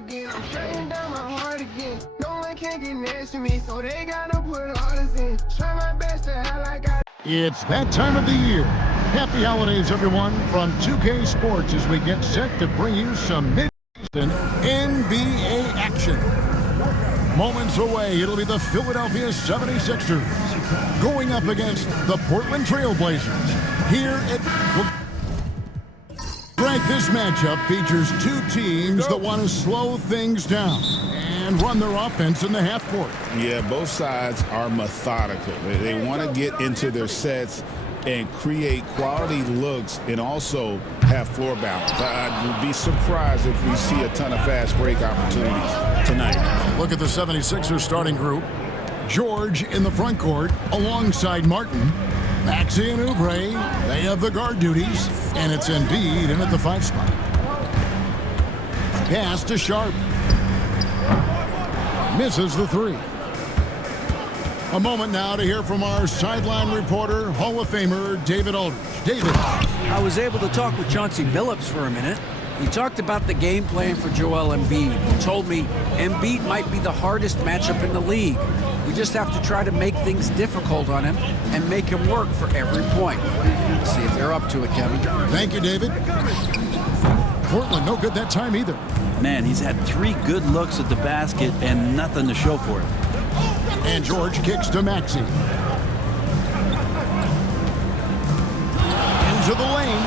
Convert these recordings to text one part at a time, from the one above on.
again. I'm shutting down my heart again. No one can get next to me, so they gotta put all this in. Try my best to act like I. It's that time of the year. Happy holidays, everyone, from 2K Sports as we get set to bring you some mid-season NBA action. Moments away, it'll be the Philadelphia 76ers going up against the Portland Trail Blazers. Here at... Frank, this matchup features two teams that want to slow things down and run their offense in the half court. Yeah, both sides are methodical. They want to get into their sets and create quality looks and also have floor balance. I'd be surprised if we see a ton of fast break opportunities tonight. Look at the 76ers starting group. George in the front court alongside Martin. Maxey and Oubre, they have the guard duties, and it's Embiid in at the 5 spot. Pass to Sharp. Misses the 3. A moment now to hear from our sideline reporter, Hall of Famer David Aldridge. David. I was able to talk with Chauncey Billups for a minute. We talked about the game plan for Joel Embiid. He told me Embiid might be the hardest matchup in the league. We just have to try to make things difficult on him and make him work for every point. Let's see if they're up to it, Kevin. Thank you, David. Portland, no good that time either. Man, he's had 3 good looks at the basket and nothing to show for it. And George kicks to Maxey. Into the lane.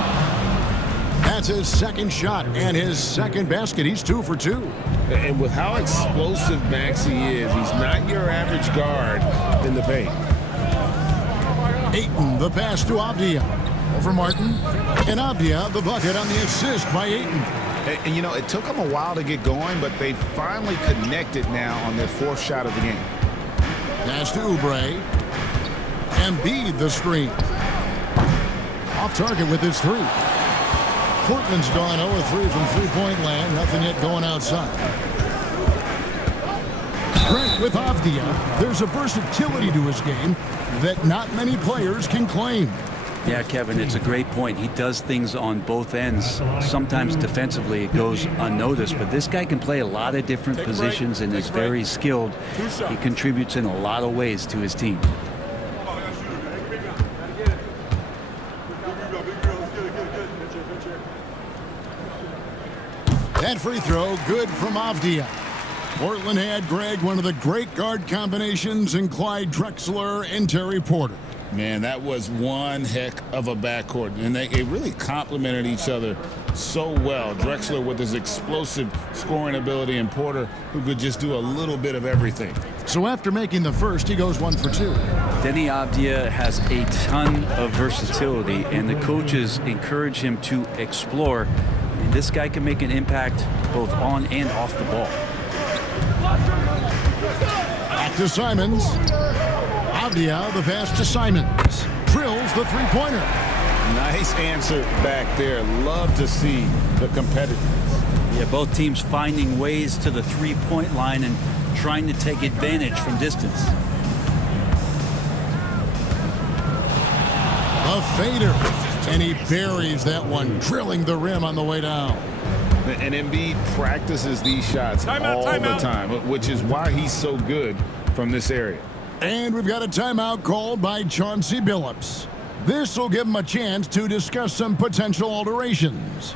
That's his second shot and his second basket. He's 2 for 2. And with how explosive Maxey is, he's not your average guard in the paint. Ayton, the pass to Avdia. Over Martin. And Avdia, the bucket on the assist by Ayton. And you know, it took them a while to get going, but they finally connected now on their 4th shot of the game. Pass to Oubre. Embiid the screen. Off target with his 3. Portland's gone 0-3 from three-point land. Nothing yet going outside. Trent with Avdia. There's a versatility to his game that not many players can claim. Yeah, Kevin, it's a great point. He does things on both ends. Sometimes defensively it goes unnoticed, but this guy can play a lot of different positions and is very skilled. He contributes in a lot of ways to his team. That free throw, good from Avdia. Portland had, Greg, one of the great guard combinations in Clyde Drexler and Terry Porter. Man, that was one heck of a backcourt, and they really complemented each other so well. Drexler with his explosive scoring ability and Porter who could just do a little bit of everything. So after making the first, he goes 1 for 2. Denny Avdia has a ton of versatility, and the coaches encourage him to explore. And this guy can make an impact both on and off the ball. Back to Simons. Avdia, the pass to Simons. Drills the three-pointer. Nice answer back there. Love to see the competitiveness. Yeah, both teams finding ways to the three-point line and trying to take advantage from distance. A fader. And he buries that one, drilling the rim on the way down. And Embiid practices these shots all the time, which is why he's so good from this area. And we've got a timeout called by Chauncey Billups. This will give him a chance to discuss some potential alterations.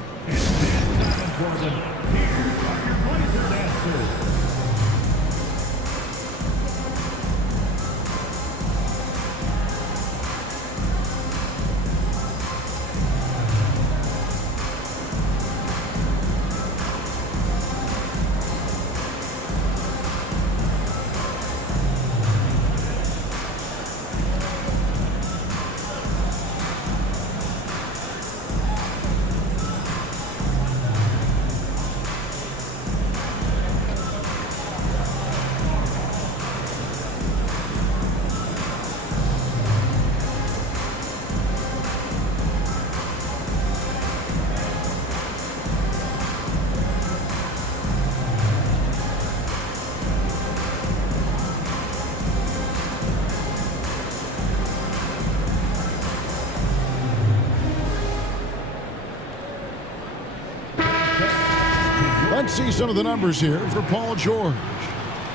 Let's see some of the numbers here for Paul George.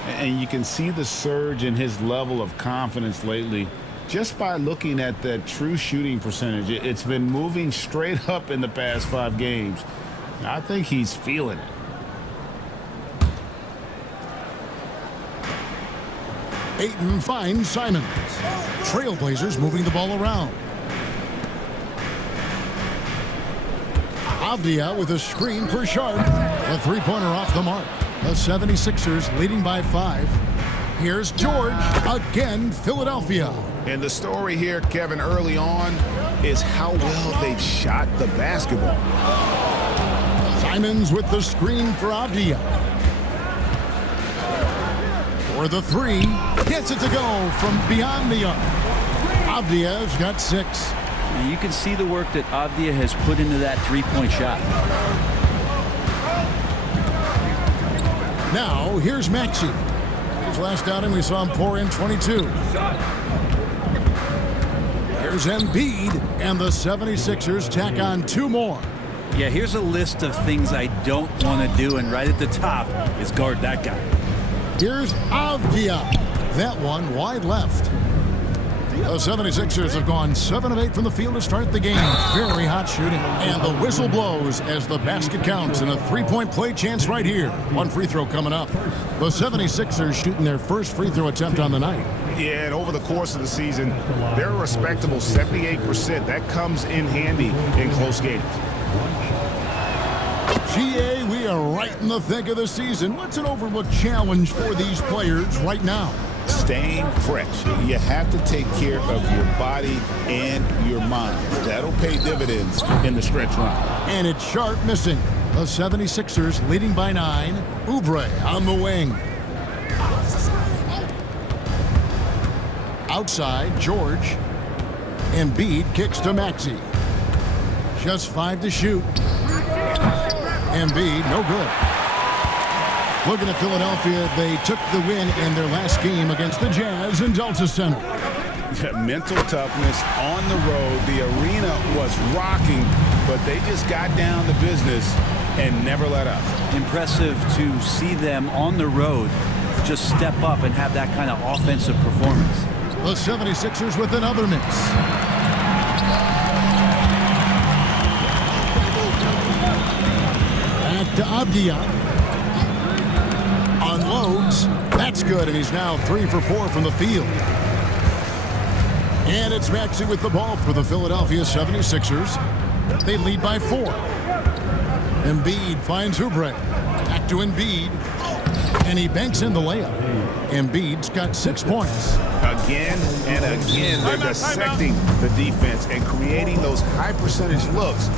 And you can see the surge in his level of confidence lately just by looking at that true shooting percentage. It's been moving straight up in the past 5 games. I think he's feeling it. Ayton finds Simons. Trailblazers moving the ball around. Avdia with a screen for Sharp. A three-pointer off the mark. The 76ers leading by 5. Here's George. Again, Philadelphia. And the story here, Kevin, early on is how well they've shot the basketball. Simons with the screen for Avdia. For the 3. Gets it to go from beyond the arc. Avdia's got 6. You can see the work that Avdia has put into that three-point shot. Now, here's Maxey. His last outing, we saw him pour in 22. Here's Embiid, and the 76ers tack on 2 more. Yeah, here's a list of things I don't want to do, and right at the top is guard that guy. Here's Avdia. That one wide left. The 76ers have gone 7 of 8 from the field to start the game. Very hot shooting. And the whistle blows as the basket counts and a 3-point play chance right here. 1 free throw coming up. The 76ers shooting their first free throw attempt on the night. Yeah, and over the course of the season, they're a respectable 78%. That comes in handy in close games. GA, we are right in the thick of the season. What's an overlooked challenge for these players right now? Staying fresh. You have to take care of your body and your mind. That'll pay dividends in the stretch run. And it's Sharp missing. The 76ers leading by 9. Oubre on the wing. Outside, George. Embiid kicks to Maxey. Just 5 to shoot. Embiid, no good. Looking at Philadelphia, they took the win in their last game against the Jazz in Delta Center. Mental toughness on the road. The arena was rocking, but they just got down to business and never let up. Impressive to see them on the road just step up and have that kind of offensive performance. The 76ers with another miss. Back to Avdia. Unloads. That's good, and he's now 3 for 4 from the field. And it's Maxey with the ball for the Philadelphia 76ers. They lead by 4. Embiid finds Oubre. Back to Embiid. And he banks in the layup. Embiid's got 6 points. Again and again, they're dissecting the defense and creating those high-percentage looks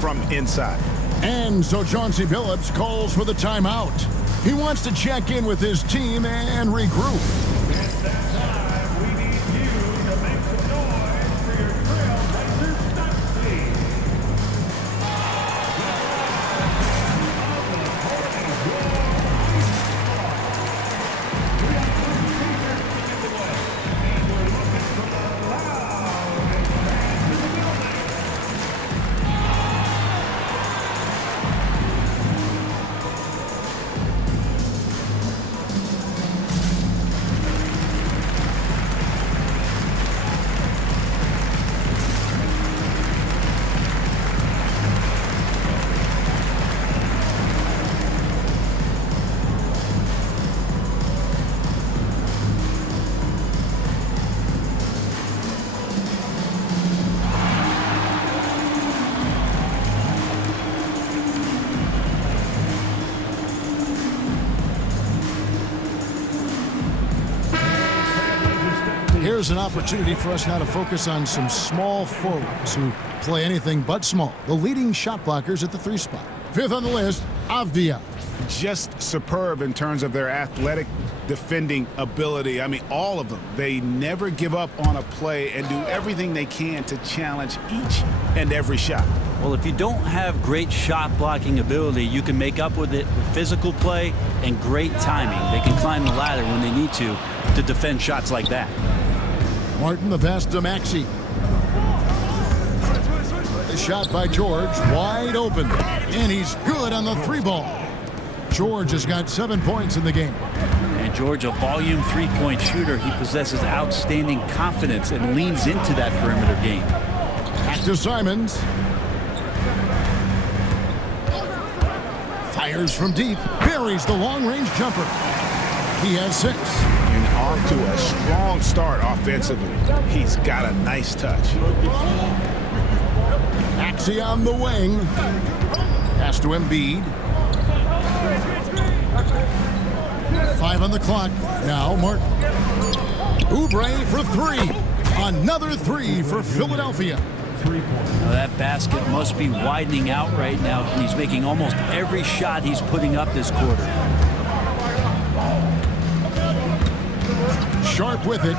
from inside. And so Chauncey Billups calls for the timeout. He wants to check in with his team and regroup. It's that time. We need you to make some noise for your Trailblazers stats team. Here's an opportunity for us now to focus on some small forwards who play anything but small. The leading shot blockers at the 3 spot. 5th on the list, Avdia. Just superb in terms of their athletic defending ability. I mean, all of them. They never give up on a play and do everything they can to challenge each and every shot. Well, if you don't have great shot blocking ability, you can make up with it with physical play and great timing. They can climb the ladder when they need to defend shots like that. Martin, the pass to Maxey. The shot by George, wide open. And he's good on the 3 ball. George has got 7 points in the game. And George, a volume three-point shooter. He possesses outstanding confidence and leans into that perimeter game. Back to Simons. Fires from deep. Buries the long-range jumper. He has 6. And off to a strong start offensively. He's got a nice touch. Axie on the wing. Pass to Embiid. 5 on the clock. Now Martin. Oubre for 3. Another 3 for Philadelphia. Now that basket must be widening out right now. He's making almost every shot he's putting up this quarter. Sharp with it.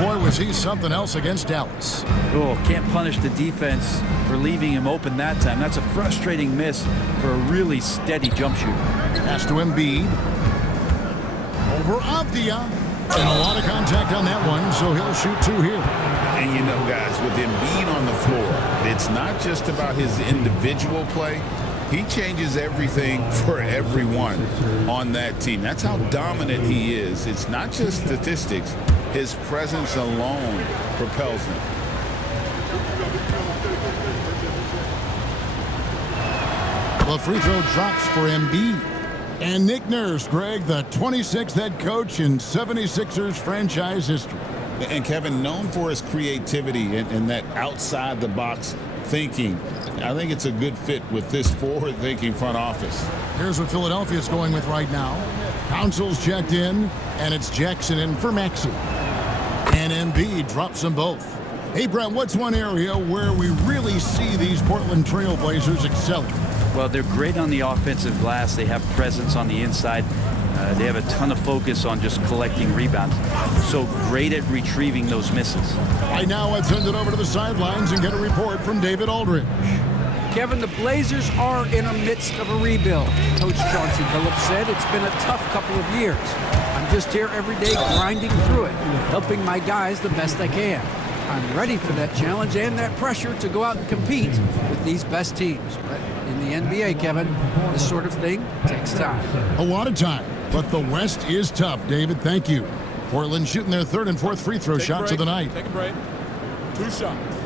Boy, was he something else against Dallas. Oh, can't punish the defense for leaving him open that time. That's a frustrating miss for a really steady jump shooter. Pass to Embiid. Over Avdia. And a lot of contact on that one, so he'll shoot 2 here. And you know, guys, with Embiid on the floor, it's not just about his individual play. He changes everything for everyone on that team. That's how dominant he is. It's not just statistics. His presence alone propels him. The free throw drops for Embiid. And Nick Nurse, Greg, the 26th head coach in 76ers franchise history. And Kevin, known for his creativity and that outside-the-box thinking, I think it's a good fit with this forward-thinking front office. Here's what Philadelphia's going with right now. Council's checked in, and it's Jackson in for Maxey. And Embiid drops them both. Hey, Brent, what's one area where we really see these Portland Trail Blazers excelling? Well, they're great on the offensive glass. They have presence on the inside. They have a ton of focus on just collecting rebounds. So great at retrieving those misses. Right now, let's send it over to the sidelines and get a report from David Aldridge. Kevin, the Blazers are in the midst of a rebuild. Coach Chauncey Billups said it's been a tough couple of years. I'm just here every day grinding through it, helping my guys the best I can. I'm ready for that challenge and that pressure to go out and compete with these best teams. But in the NBA, Kevin, this sort of thing takes time. A lot of time, but the West is tough, David. Thank you. Portland shooting their 3rd and 4th free throw shots of the night. Take a break. 2 shots.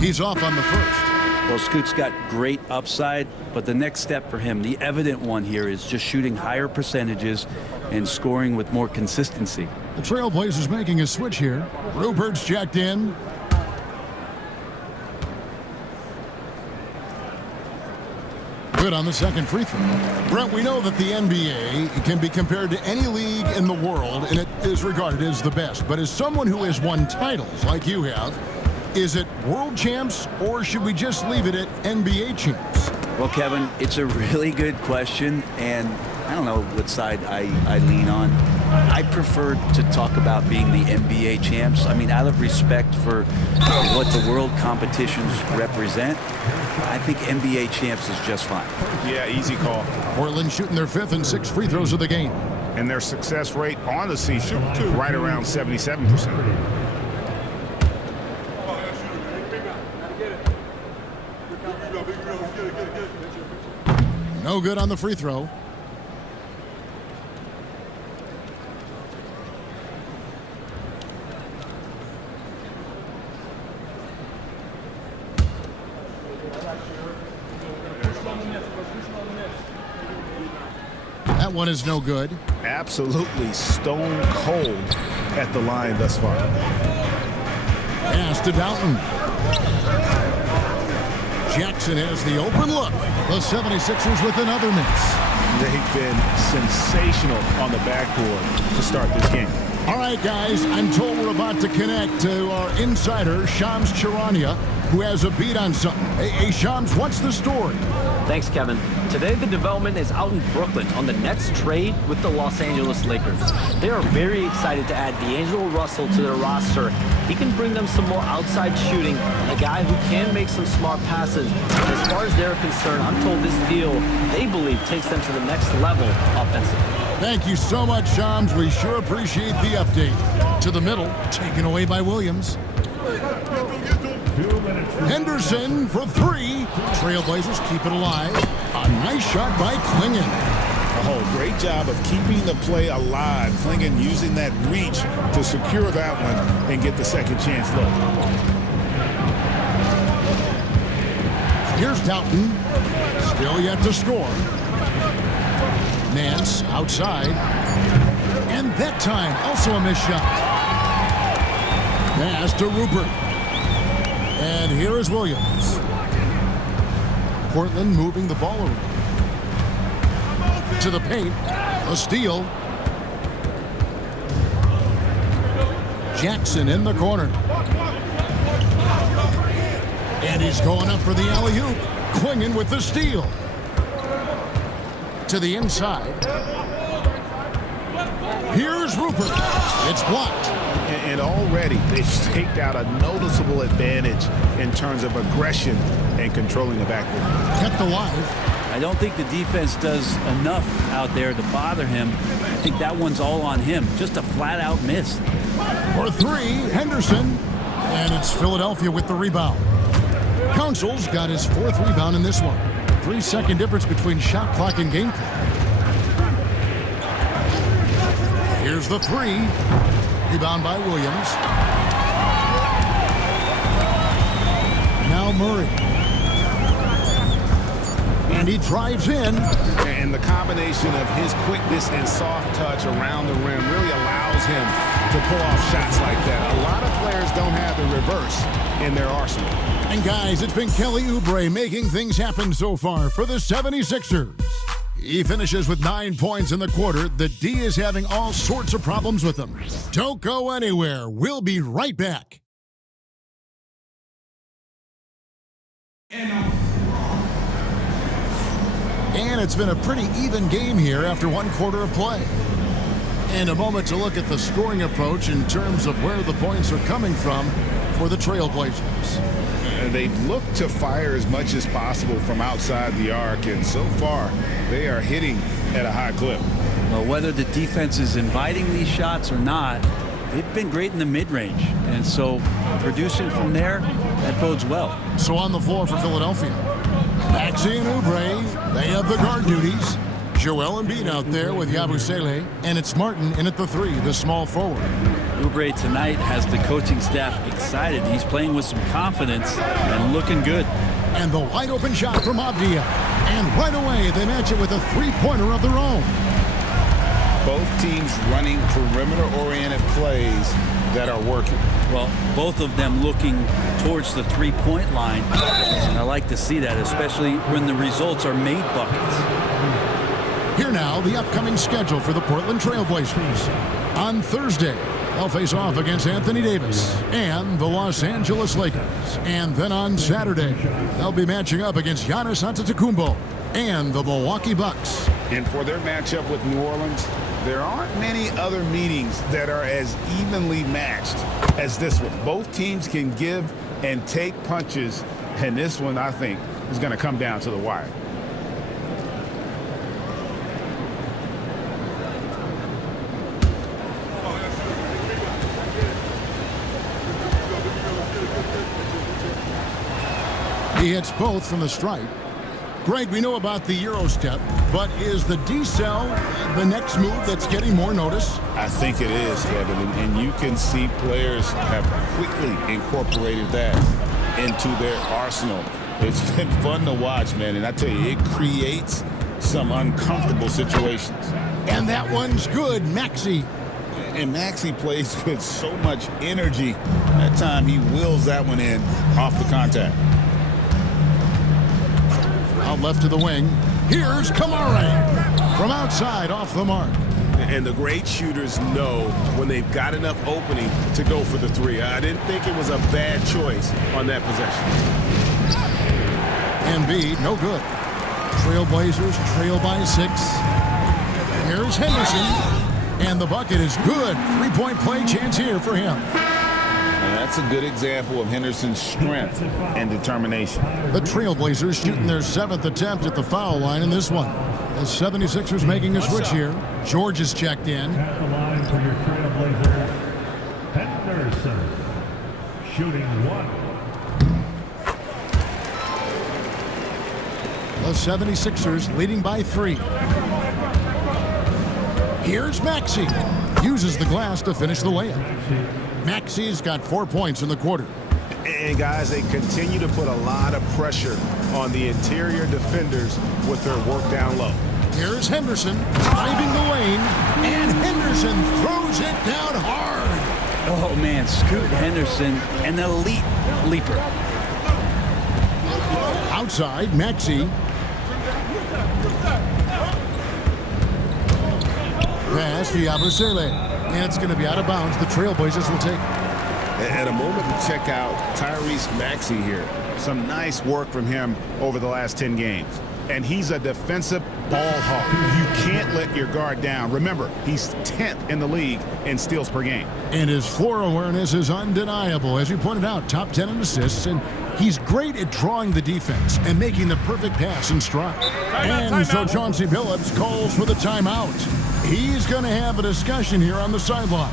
He's off on the first. Well, Scoot's got great upside, but the next step for him, the evident one here, is just shooting higher percentages and scoring with more consistency. The Trailblazers making a switch here. Rupert's checked in. Good on the second free throw. Brent, we know that the NBA can be compared to any league in the world, and it is regarded as the best. But as someone who has won titles like you have, is it world champs, or should we just leave it at NBA champs? Well, Kevin, it's a really good question, and I don't know what side I lean on. I prefer to talk about being the NBA champs. I mean, out of respect for what the world competitions represent, I think NBA champs is just fine. Yeah, easy call. Portland shooting their 5th and 6th free throws of the game. And their success rate on the season, right around 77%. No good on the free throw. That one is no good. Absolutely stone cold at the line thus far. Pass to Dalton. Jackson has the open look. The 76ers with another miss. They've been sensational on the backboard to start this game. All right, guys, I'm told we're about to connect to our insider, Shams Charania, who has a beat on something. Hey, Shams, what's the story? Thanks, Kevin. Today, the development is out in Brooklyn on the Nets trade with the Los Angeles Lakers. They are very excited to add D'Angelo Russell to their roster. He can bring them some more outside shooting and a guy who can make some smart passes. As far as they're concerned, I'm told this deal, they believe, takes them to the next level offensively. Thank you so much, Shams. We sure appreciate the update. To the middle, taken away by Williams. Henderson for three. Trailblazers keep it alive. A nice shot by Klingon. Oh, great job of keeping the play alive. Klingon using that reach to secure that one and get the second chance look. Here's Doughton. Still yet to score. Nance outside. And that time, also a missed shot. Pass to Rupert. And here is Williams. Portland moving the ball around. To the paint. A steal. Jackson in the corner. And he's going up for the alley-oop. Klingon with the steal. To the inside. Here's Rupert. It's blocked. And already they've staked out a noticeable advantage in terms of aggression and controlling the backcourt. Kept alive. I don't think the defense does enough out there to bother him. I think that one's all on him. Just a flat-out miss. For three, Henderson. And it's Philadelphia with the rebound. Council's got his fourth rebound in this one. 3-second difference between shot clock and game clock. Here's the three. Rebound by Williams. Now Murray. And he drives in. And the combination of his quickness and soft touch around the rim really allows him to pull off shots like that. A lot of players don't have the reverse in their arsenal. And guys, it's been Kelly Oubre making things happen so far for the 76ers. He finishes with 9 points in the quarter. The D is having all sorts of problems with him. Don't go anywhere. We'll be right back. And it's been a pretty even game here after one quarter of play. And a moment to look at the scoring approach in terms of where the points are coming from for the Trailblazers. They've looked to fire as much as possible from outside the arc, and so far they are hitting at a high clip. Well, whether the defense is inviting these shots or not, they've been great in the mid-range. And so producing from there, that bodes well. So on the floor for Philadelphia, Maxey and Oubre, they have the guard duties. Joel Embiid out there with Yabusele, and it's Martin in at the three, the small forward. Oubre tonight has the coaching staff excited. He's playing with some confidence and looking good. And the wide open shot from Avdia. And right away, they match it with a three-pointer of their own. Both teams running perimeter-oriented plays that are working. Well, both of them looking towards the three-point line. And I like to see that, especially when the results are made buckets. Here now, the upcoming schedule for the Portland Trailblazers. On Thursday, they'll face off against Anthony Davis and the Los Angeles Lakers. And then on Saturday, they'll be matching up against Giannis Antetokounmpo and the Milwaukee Bucks. And for their matchup with New Orleans, there aren't many other meetings that are as evenly matched as this one. Both teams can give and take punches, and this one, I think, is going to come down to the wire. He hits both from the stripe. Greg, we know about the Euro step, but is the D-cell the next move that's getting more notice? I think it is, Kevin, and you can see players have quickly incorporated that into their arsenal. It's been fun to watch, man, and I tell you, it creates some uncomfortable situations. And that one's good, Maxey. And Maxey plays with so much energy. That time he wills that one in off the contact. Out left to the wing. Here's Kamara. From outside, off the mark. And the great shooters know when they've got enough opening to go for the three. I didn't think it was a bad choice on that possession. Embiid, no good. Trailblazers trail by 6. Here's Henderson. And the bucket is good. Three-point play chance here for him. And that's a good example of Henderson's strength and determination. The Trailblazers shooting their 7th attempt at the foul line in this one. The 76ers making a switch here. George is checked in. At the line for your Trailblazers, Henderson, shooting 1. the 76ers leading by 3. Here's Maxey. Uses the glass to finish the layup. Maxey's got 4 points in the quarter. And guys, they continue to put a lot of pressure on the interior defenders with their work down low. Here's Henderson driving the lane, and Henderson throws it down hard. Oh, man, Scoot Henderson, an elite leaper. Outside, Maxey. Pass to Yabusele, and it's going to be out of bounds. The Trailblazers will take it. And a moment to check out Tyrese Maxey here. Some nice work from him over the last 10 games. And he's a defensive ball hawk. You can't let your guard down. Remember, he's 10th in the league in steals per game. And his floor awareness is undeniable. As you pointed out, top 10 in assists, and he's great at drawing the defense and making the perfect pass in stride. And so Chauncey Billups calls for the timeout. He's going to have a discussion here on the sideline.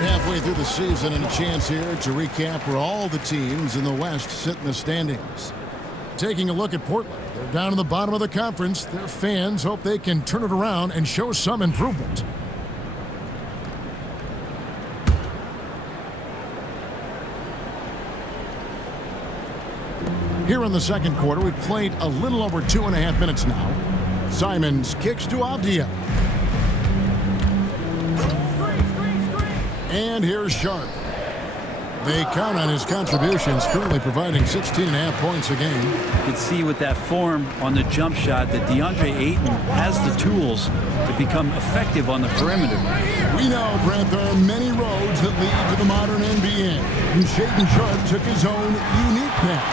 Halfway through the season, and a chance here to recap where all the teams in the West sit in the standings. Taking a look at Portland, they're down in the bottom of the conference. Their fans hope they can turn it around and show some improvement. Here in the second quarter, we've played a little over 2.5 minutes now. Simons kicks to Avdia. And here's Sharp. They count on his contributions, currently providing 16.5 points a game. You can see with that form on the jump shot that DeAndre Ayton has the tools to become effective on the perimeter. We know, Brent, there are many roads that lead to the modern NBA. And Shaedon Sharp took his own unique path.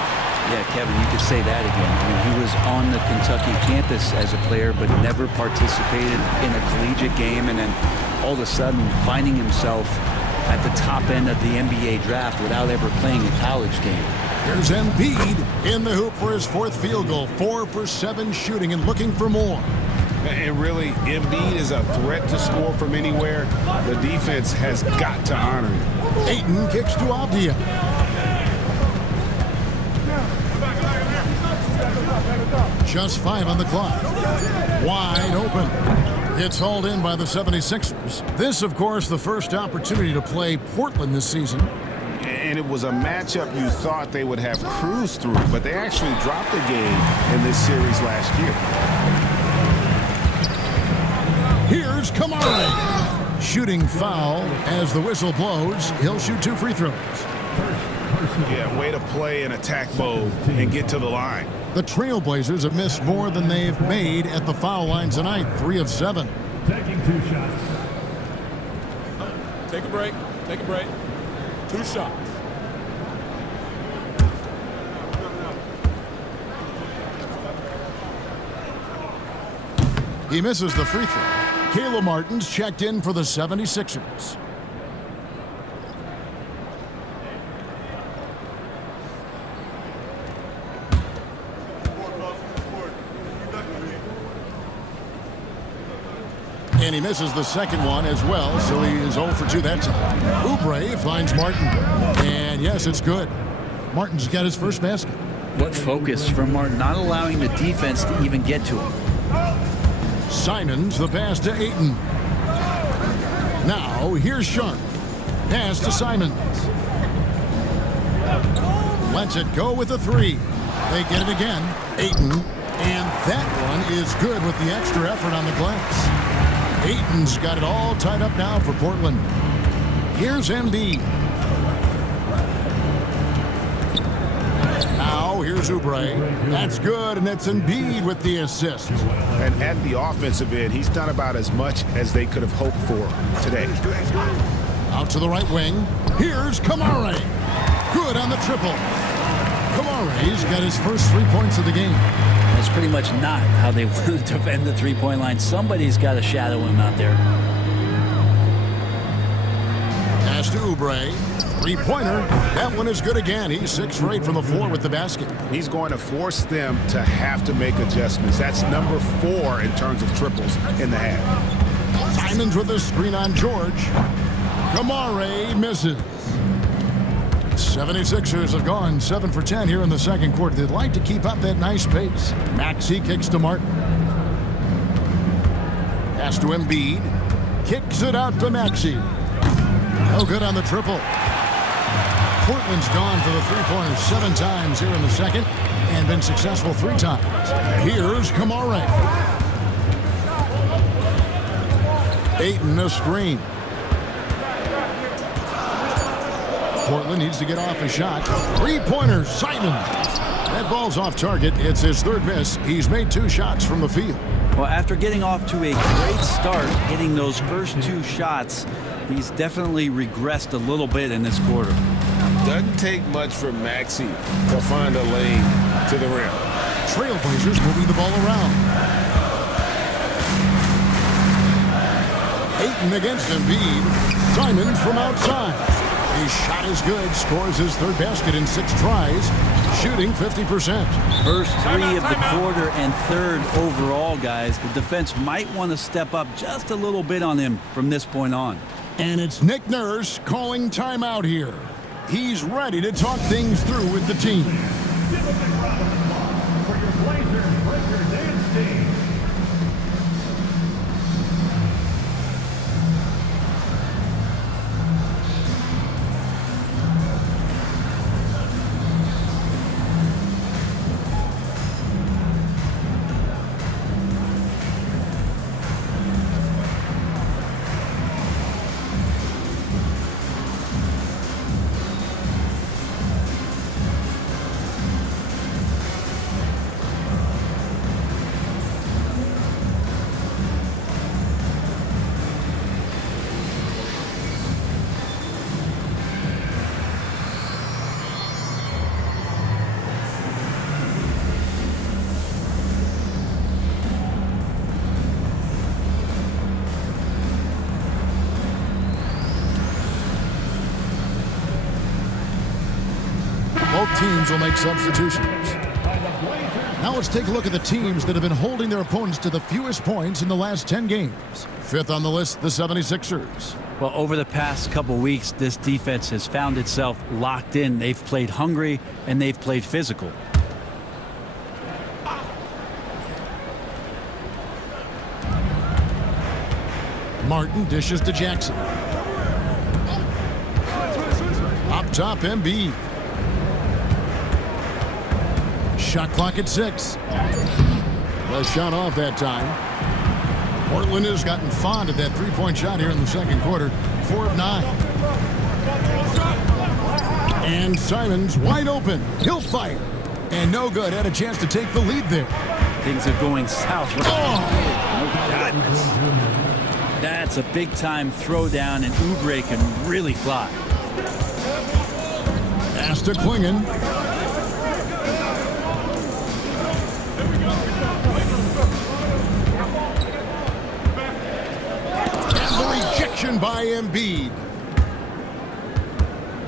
Yeah, Kevin, you could say that again. I mean, he was on the Kentucky campus as a player, but never participated in a collegiate game, and then all of a sudden finding himself at the top end of the NBA draft without ever playing a college game. Here's Embiid in the hoop for his 4th field goal. 4 for 7 shooting and looking for more. And really, Embiid is a threat to score from anywhere. The defense has got to honor him. Ayton kicks to Avdia. Just 5 on the clock. Wide open. It's hauled in by the 76ers. This, of course, the first opportunity to play Portland this season. And it was a matchup you thought they would have cruised through, but they actually dropped the game in this series last year. Here's Kamari. Shooting foul as the whistle blows. He'll shoot 2 free throws. Yeah, way to play in attack mode and get to the line. The Trailblazers have missed more than they've made at the foul line tonight. 3 of 7. Taking 2 shots. Take a break. Take a break. 2 shots. He misses the free throw. Caleb Martin's checked in for the 76ers. And he misses the second one as well, so he is 0 for 2 that time. Oubre finds Martin. And yes, it's good. Martin's got his first basket. What focus from Martin, not allowing the defense to even get to him. Simons, the pass to Ayton. Now, here's Sharp. Pass to Simons. Lets it go with a 3. They get it again. Ayton. And that one is good with the extra effort on the glass. Ayton's got it all tied up now for Portland. Here's Embiid. Now, here's Oubre. That's good, and it's Embiid with the assist. And at the offensive end, he's done about as much as they could have hoped for today. Out to the right wing. Here's Kamara. Good on the triple. Kamara's got his first 3 points of the game. That's pretty much not how they want to defend the three-point line. Somebody's got to shadow him out there. Pass to Oubre. 3-pointer. That one is good again. He's 6 for 8 from the floor with the basket. He's going to force them to have to make adjustments. That's number 4 in terms of triples in the half. Simons with a screen on George. Kamara misses. 76ers have gone 7 for 10 here in the second quarter. They'd like to keep up that nice pace. Maxey kicks to Martin. Pass to Embiid. Kicks it out to Maxey. No good on the triple. Portland's gone for the 3-pointers 7 times here in the second and been successful 3 times. Here's Kamara. Ayton a screen. Portland needs to get off a shot. 3-pointer, Simons. That ball's off target. It's his 3rd miss. He's made 2 shots from the field. Well, after getting off to a great start, hitting those first 2 shots, he's definitely regressed a little bit in this quarter. Doesn't take much for Maxey to find a lane to the rim. Trailblazers moving the ball around. Ayton against Embiid. Simons from outside. His shot is good. Scores his 3rd basket in 6 tries. Shooting 50%. First 3 of the quarter and 3rd overall, guys. The defense might want to step up just a little bit on him from this point on. And it's Nick Nurse calling timeout here. He's ready to talk things through with the team. Both teams will make substitutions. Now let's take a look at the teams that have been holding their opponents to the fewest points in the last 10 games. 5th on the list, the 76ers. Well, over the past couple weeks, this defense has found itself locked in. They've played hungry and they've played physical. Martin dishes to Jackson. Up top, Embiid. Shot clock at 6. The shot off that time. Portland has gotten fond of that 3-point shot here in the second quarter. 4 of 9. And Simons wide open. He'll fire. And no good. Had a chance to take the lead there. Things are going south. Oh, goodness. That's a big-time throwdown, and Oubre can really fly. Pass to Klingon. By Embiid.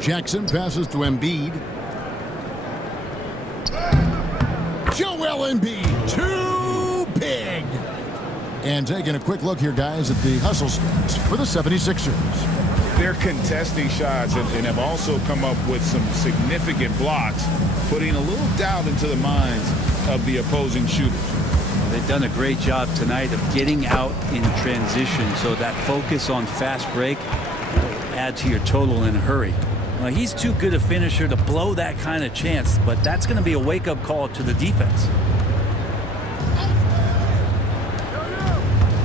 Jackson passes to Embiid. Joel Embiid, too big. And taking a quick look here, guys, at the hustle stats for the 76ers. They're contesting shots and have also come up with some significant blocks, putting a little doubt into the minds of the opposing shooters. They've done a great job tonight of getting out in transition, so that focus on fast break add to your total in a hurry. Well, he's too good a finisher to blow that kind of chance, but that's going to be a wake-up call to the defense.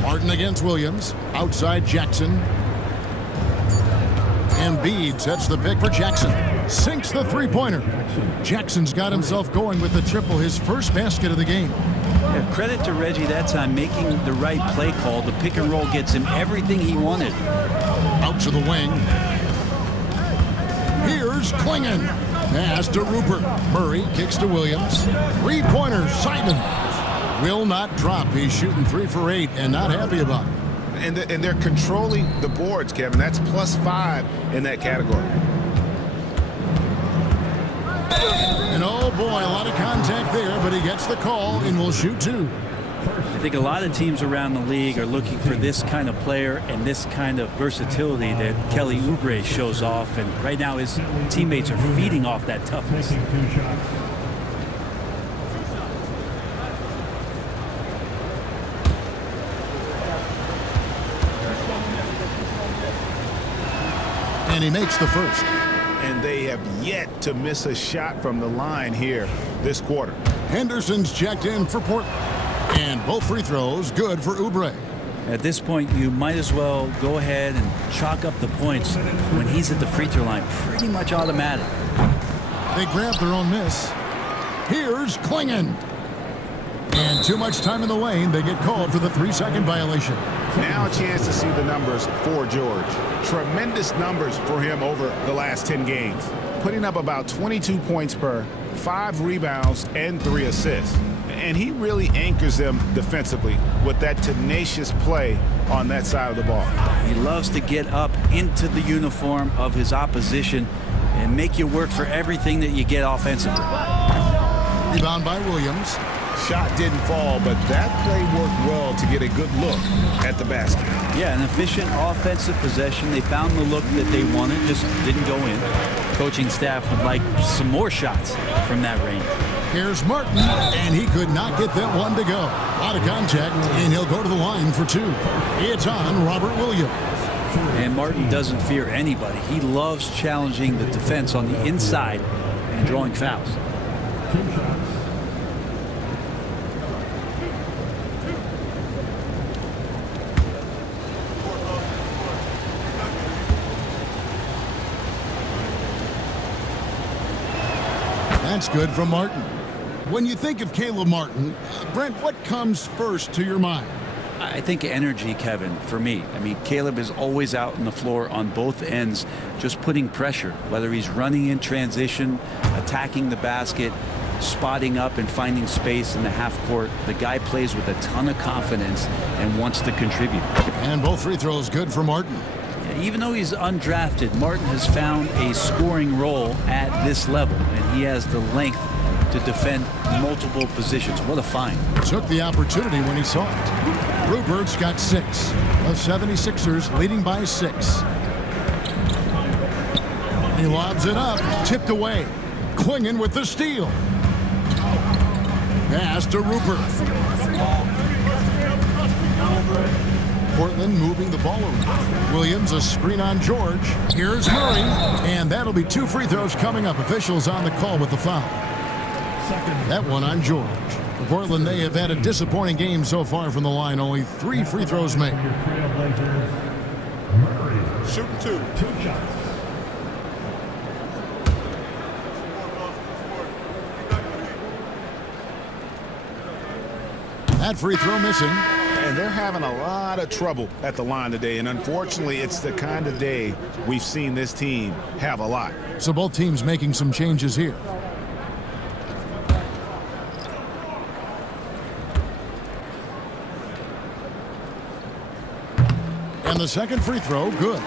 Martin against Williams. Outside Jackson. Embiid sets the pick for Jackson. Sinks the three-pointer. Jackson's got himself going with the triple, his first basket of the game. Yeah, credit to Reggie that time making the right play call. The pick and roll gets him everything he wanted. Out to the wing. Here's Klingon. Pass to Rupert. Murray kicks to Williams. Three-pointer, Simon. Will not drop. He's shooting 3 for 8 and not happy about it. And they're controlling the boards, Kevin. That's +5 in that category. And oh boy, a lot of contact there, but he gets the call and will shoot 2. I think a lot of teams around the league are looking for this kind of player and this kind of versatility that Kelly Oubre shows off. And right now his teammates are feeding off that toughness. And he makes the first. And they have yet to miss a shot from the line here this quarter. Henderson's checked in for Portland. And both free throws good for Oubre. At this point, you might as well go ahead and chalk up the points when he's at the free throw line. Pretty much automatic. They grab their own miss. Here's Klingon. And too much time in the lane. They get called for the 3-second violation. Now a chance to see the numbers for George. Tremendous numbers for him over the last 10 games. Putting up about 22 points per, 5 rebounds, and 3 assists. And he really anchors them defensively with that tenacious play on that side of the ball. He loves to get up into the uniform of his opposition and make you work for everything that you get offensively. Rebound by Williams. Shot didn't fall, but that play worked well to get a good look at the basket. Yeah, an efficient offensive possession. They found the look that they wanted, just didn't go in. Coaching staff would like some more shots from that range. Here's Martin, and he could not get that one to go. Out of contact, and he'll go to the line for 2. It's on Robert Williams. And Martin doesn't fear anybody. He loves challenging the defense on the inside and drawing fouls. That's good from Martin. When you think of Caleb Martin, Brent, what comes first to your mind? I think energy, Kevin, for me. I mean, Caleb is always out on the floor on both ends, just putting pressure, whether he's running in transition, attacking the basket, spotting up and finding space in the half court. The guy plays with a ton of confidence and wants to contribute. And both free throws good for Martin. Even though he's undrafted, Martin has found a scoring role at this level, and he has the length to defend multiple positions. What a find. Took the opportunity when he saw it. Rupert's got 6. The 76ers leading by 6. He lobs it up, tipped away. Klingon with the steal. Pass to Rupert. Portland moving the ball around. Williams, a screen on George. Here's Murray, and that'll be 2 free throws coming up. Officials on the call with the foul. That one on George. For Portland, they have had a disappointing game so far from the line. Only 3 free throws made. Shooting 2 shots. That free throw missing. And they're having a lot of trouble at the line today. And unfortunately, it's the kind of day we've seen this team have a lot. So both teams making some changes here. And the second free throw, good.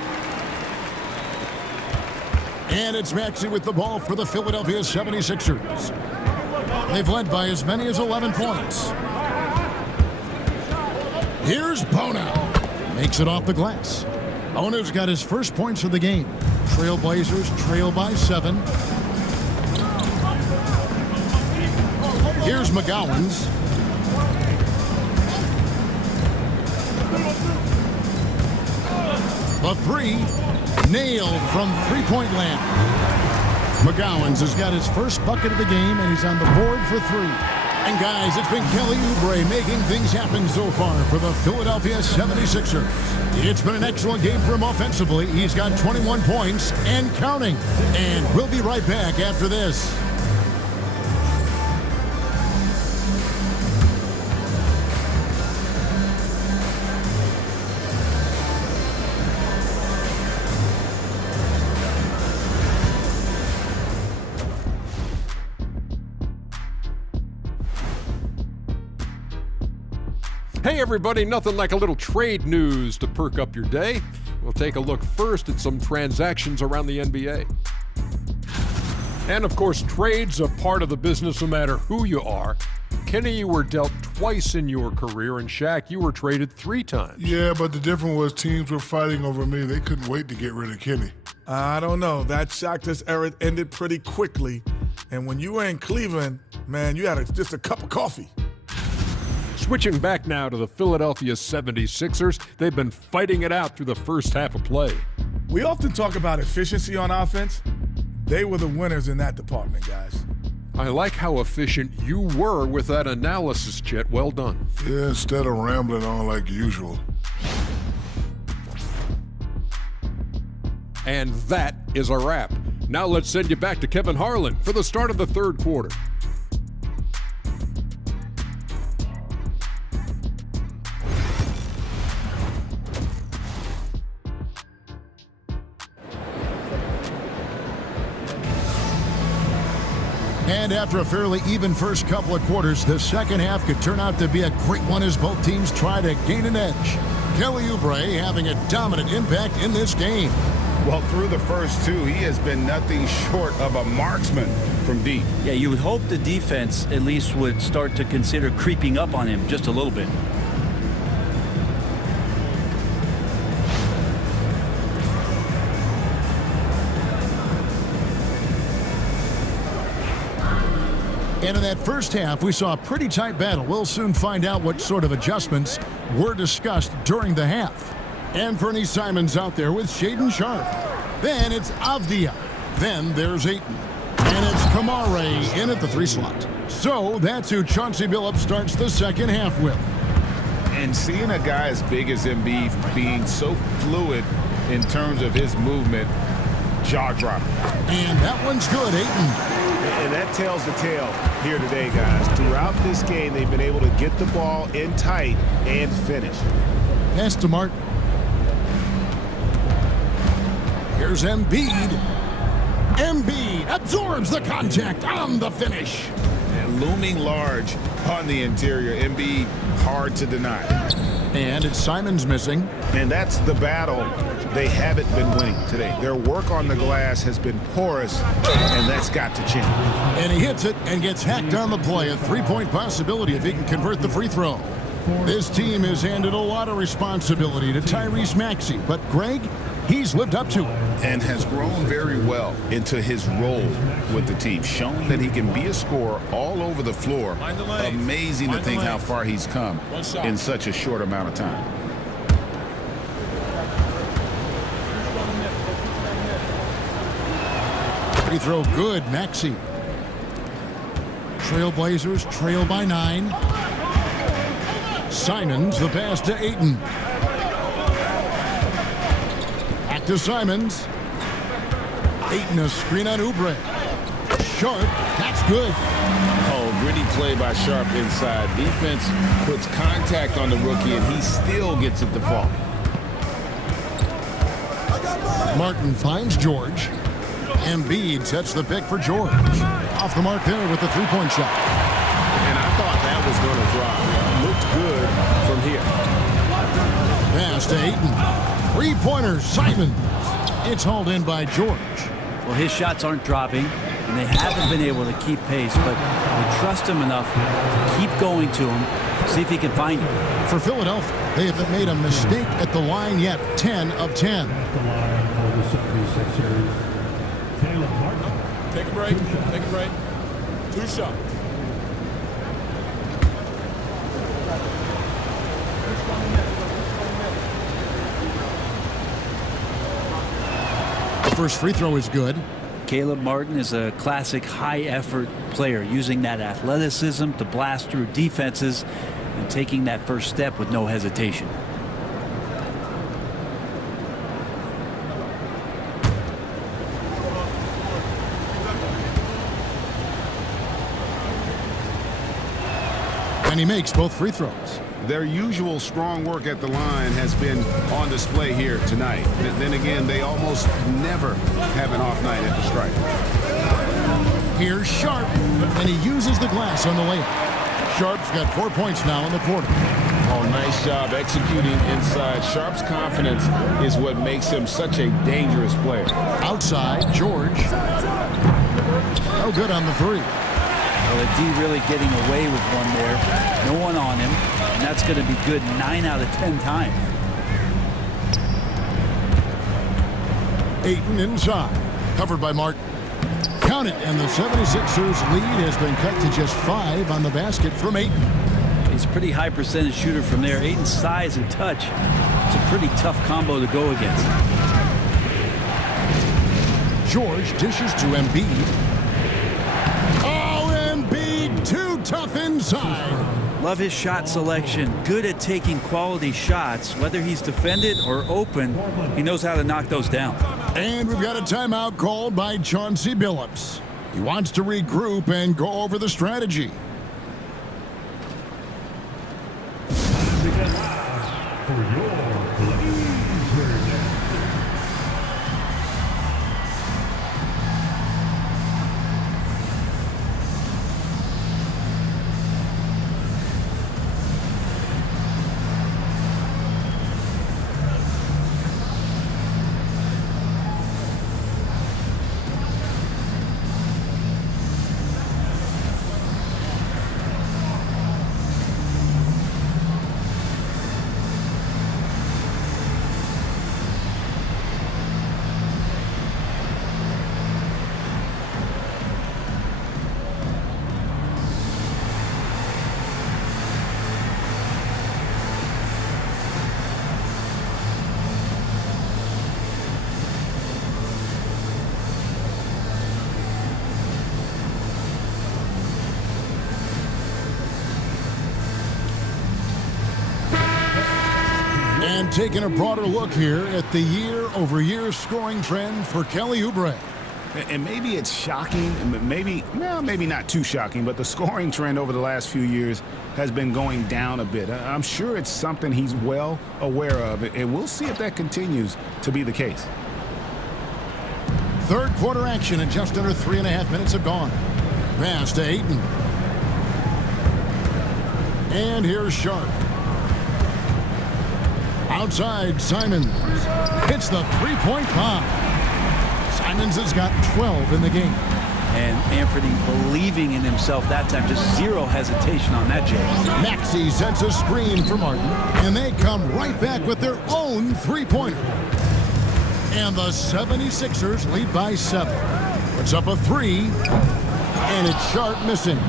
And it's Maxey with the ball for the Philadelphia 76ers. They've led by as many as 11 points. Here's Bono. Makes it off the glass. Bono's got his first points of the game. Trailblazers trail by 7. Here's McGowan's. The three, nailed from three-point land. McGowan's has got his first bucket of the game, and he's on the board for three. And guys, it's been Kelly Oubre making things happen so far for the Philadelphia 76ers. It's been an excellent game for him offensively. He's got 21 points and counting. And we'll be right back after this. Hey everybody, nothing like a little trade news to perk up your day. We'll take a look first at some transactions around the NBA. And of course, trade's a part of the business no matter who you are. Kenny, you were dealt twice in your career, and Shaq, you were traded 3 times. Yeah, but the difference was teams were fighting over me. They couldn't wait to get rid of Kenny. I don't know. That Shaq's era ended pretty quickly. And when you were in Cleveland, man, you had just a cup of coffee. Switching back now to the Philadelphia 76ers, they've been fighting it out through the first half of play. We often talk about efficiency on offense. They were the winners in that department, guys. I like how efficient you were with that analysis, Chet. Well done. Yeah, instead of rambling on like usual. And that is a wrap. Now let's send you back to Kevin Harlan for the start of the third quarter. And after a fairly even first couple of quarters, the second half could turn out to be a great one as both teams try to gain an edge. Kelly Oubre having a dominant impact in this game. Well, through the first two, he has been nothing short of a marksman from deep. Yeah, you would hope the defense at least would start to consider creeping up on him just a little bit. And in that first half, we saw a pretty tight battle. We'll soon find out what sort of adjustments were discussed during the half. And Fernie Simons out there with Shaedon Sharpe. Then it's Avdia. Then there's Ayton. And it's Kamare in at the 3 slot. So that's who Chauncey Billups starts the second half with. And seeing a guy as big as Embiid being so fluid in terms of his movement, jaw-dropping. And that one's good, Ayton. And that tells the tale here today, guys. Throughout this game, they've been able to get the ball in tight and finish. Pass to Martin. Here's Embiid. Embiid absorbs the contact on the finish. And looming large on the interior. Embiid, hard to deny. And it's Simons missing. And that's the battle they haven't been winning today. Their work on the glass has been porous, and that's got to change. And he hits it and gets hacked on the play. A 3-point possibility if he can convert the free throw. This team has handed a lot of responsibility to Tyrese Maxey, but Greg, he's lived up to it. And has grown very well into his role with the team, showing that he can be a scorer all over the floor. Amazing to think how far he's come in such a short amount of time. Free throw good, Maxey. Trailblazers trail by 9. Simons, the pass to Ayton. Back to Simons. Ayton, a screen on Oubre. Sharpe, that's good. Oh, gritty play by Sharpe inside. Defense puts contact on the rookie, and he still gets it to fall. Martin finds George. Embiid sets the pick for George. Off the mark there with the 3-point shot. And I thought that was going to drop. It looked good from here. Pass to Ayton. 3-pointer, Simons. It's hauled in by George. Well, his shots aren't dropping, and they haven't been able to keep pace, but they trust him enough to keep going to him, see if he can find it. For Philadelphia, they haven't made a mistake at the line yet. 10 of 10. Take a break. Take a break. 2 shots. first free throw is good. Caleb Martin is a classic high-effort player, using that athleticism to blast through defenses and taking that first step with no hesitation. And he makes both free throws. Their usual strong work at the line has been on display here tonight. Then again, they almost never have an off night at the stripe. Here's Sharp, and he uses the glass on the layup. Sharp's got 4 points now in the quarter. Oh, nice job executing inside. Sharp's confidence is what makes him such a dangerous player. Outside, George. No good on the three. Well, the D really getting away with one there. No one on him, and that's going to be good 9 out of 10 times. Ayton inside, covered by Martin. Count it, and the 76ers lead has been cut to just 5 on the basket from Ayton. He's a pretty high percentage shooter from there. Ayton's size and touch, it's a pretty tough combo to go against. George dishes to Embiid. Too tough inside. Love his shot selection. Good at taking quality shots. Whether he's defended or open, he knows how to knock those down. And we've got a timeout called by Chauncey Billups. He wants to regroup and go over the strategy. And taking a broader look here at the year-over-year scoring trend for Kelly Oubre. And maybe it's shocking, maybe not too shocking, but the scoring trend over the last few years has been going down a bit. I'm sure it's something he's well aware of, and we'll see if that continues to be the case. Third quarter action, and just under 3.5 minutes have gone. Pass to Ayton. And here's Sharp. Outside, Simons hits the three-point bomb. Simons has got 12 in the game. And Anthony believing in himself that time, just zero hesitation on that jam. Maxey sets a screen for Martin, and they come right back with their own three-pointer. And the 76ers lead by 7. Puts up a 3, and it's Sharp missing.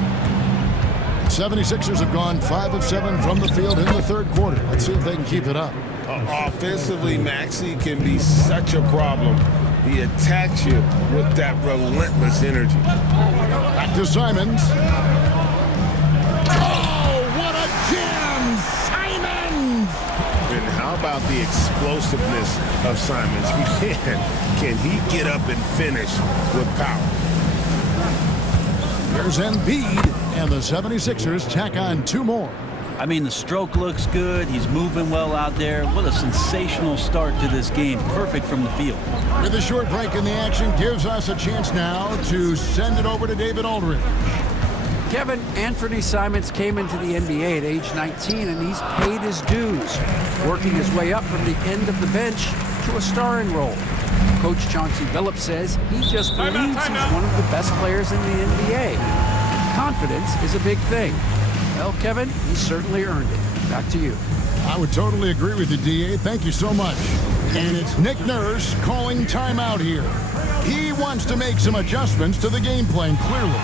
76ers have gone 5 of 7 from the field in the third quarter. Let's see if they can keep it up. Offensively, Maxey can be such a problem. He attacks you with that relentless energy. Back to Simons. Oh, what a jam! Simons! And how about the explosiveness of Simons? Can he get up and finish with power? Here's Embiid, and the 76ers tack on 2 more. I mean, the stroke looks good. He's moving well out there. What a sensational start to this game. Perfect from the field. With a short break in the action, gives us a chance now to send it over to David Aldridge. Kevin, Anthony Simons came into the NBA at age 19, and he's paid his dues, working his way up from the end of the bench to a starring role. Coach Chauncey Billups says he just believes he's one of the best players in the NBA. Confidence is a big thing. Well, Kevin, he certainly earned it. Back to you. I would totally agree with you, DA. Thank you so much. And it's Nick Nurse calling timeout here. He wants to make some adjustments to the game plan, clearly.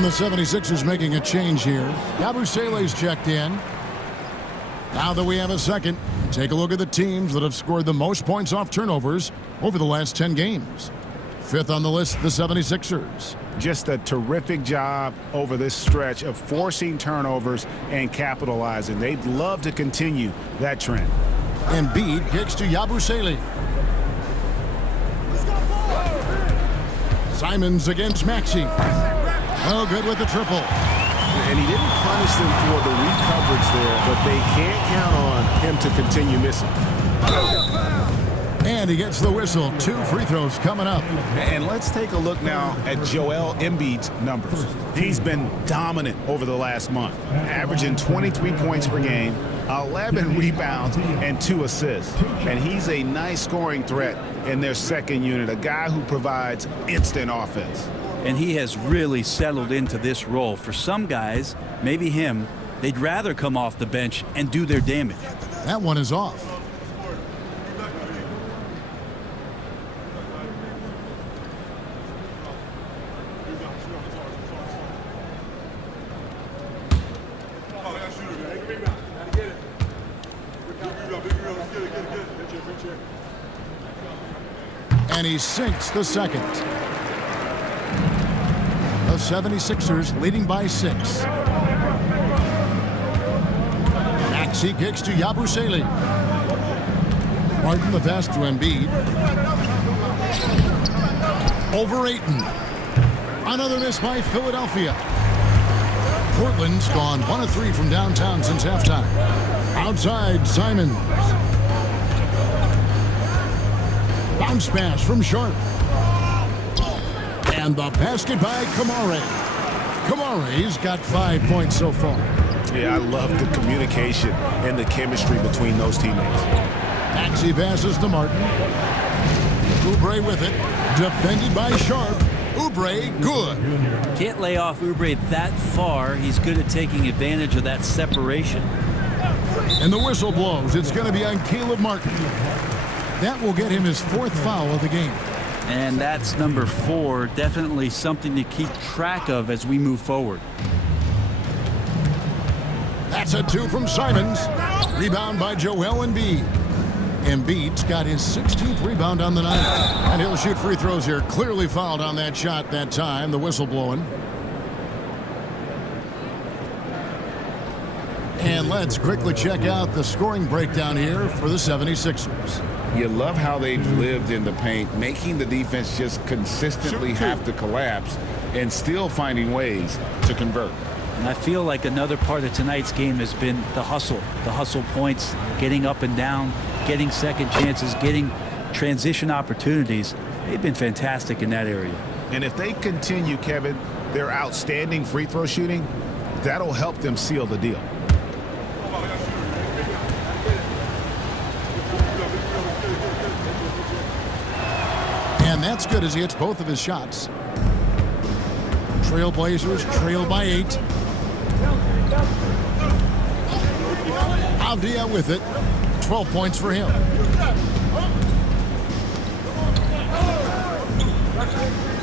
And the 76ers making a change here. Yabusele's checked in. Now that we have a second, take a look at the teams that have scored the most points off turnovers over the last 10 games. Fifth on the list, the 76ers. Just a terrific job over this stretch of forcing turnovers and capitalizing. They'd love to continue that trend. Embiid kicks to Yabusele. Simons against Maxey. Oh, good with the triple. And he didn't punish them for the weak coverage there, but they can't count on him to continue missing. And he gets the whistle. 2 free throws coming up. And let's take a look now at Joel Embiid's numbers. He's been dominant over the last month, averaging 23 points per game, 11 rebounds, and 2 assists. And he's a nice scoring threat in their second unit, a guy who provides instant offense. And he has really settled into this role. For some guys, maybe him, they'd rather come off the bench and do their damage. That one is off. And he sinks the second. The 76ers leading by 6. Maxey kicks to Yabusele. Martin the pass to Embiid. Over Ayton. Another miss by Philadelphia. Portland's gone 1 of 3 from downtown since halftime. Outside, Simons. Bounce pass from Sharp. And the basket by Kamare. Kamare's got 5 points so far. Yeah, I love the communication and the chemistry between those teammates. Maxey passes to Martin. Oubre with it. Defended by Sharp. Oubre, good. Can't lay off Oubre that far. He's good at taking advantage of that separation. And the whistle blows. It's going to be on Caleb Martin. That will get him his 4th foul of the game. And that's number 4. Definitely something to keep track of as we move forward. That's a 2 from Simons. Rebound by Joel Embiid. Embiid's got his 16th rebound on the night. And he'll shoot free throws here. Clearly fouled on that shot that time. The whistle blowing. And let's quickly check out the scoring breakdown here for the 76ers. You love how they've lived in the paint, making the defense just consistently have to collapse and still finding ways to convert. And I feel like another part of tonight's game has been the hustle points, getting up and down, getting second chances, getting transition opportunities. They've been fantastic in that area. And if they continue, Kevin, their outstanding free throw shooting, that'll help them seal the deal. And that's good as he hits both of his shots. Trailblazers trail by 8. Avdia with it. 12 points for him.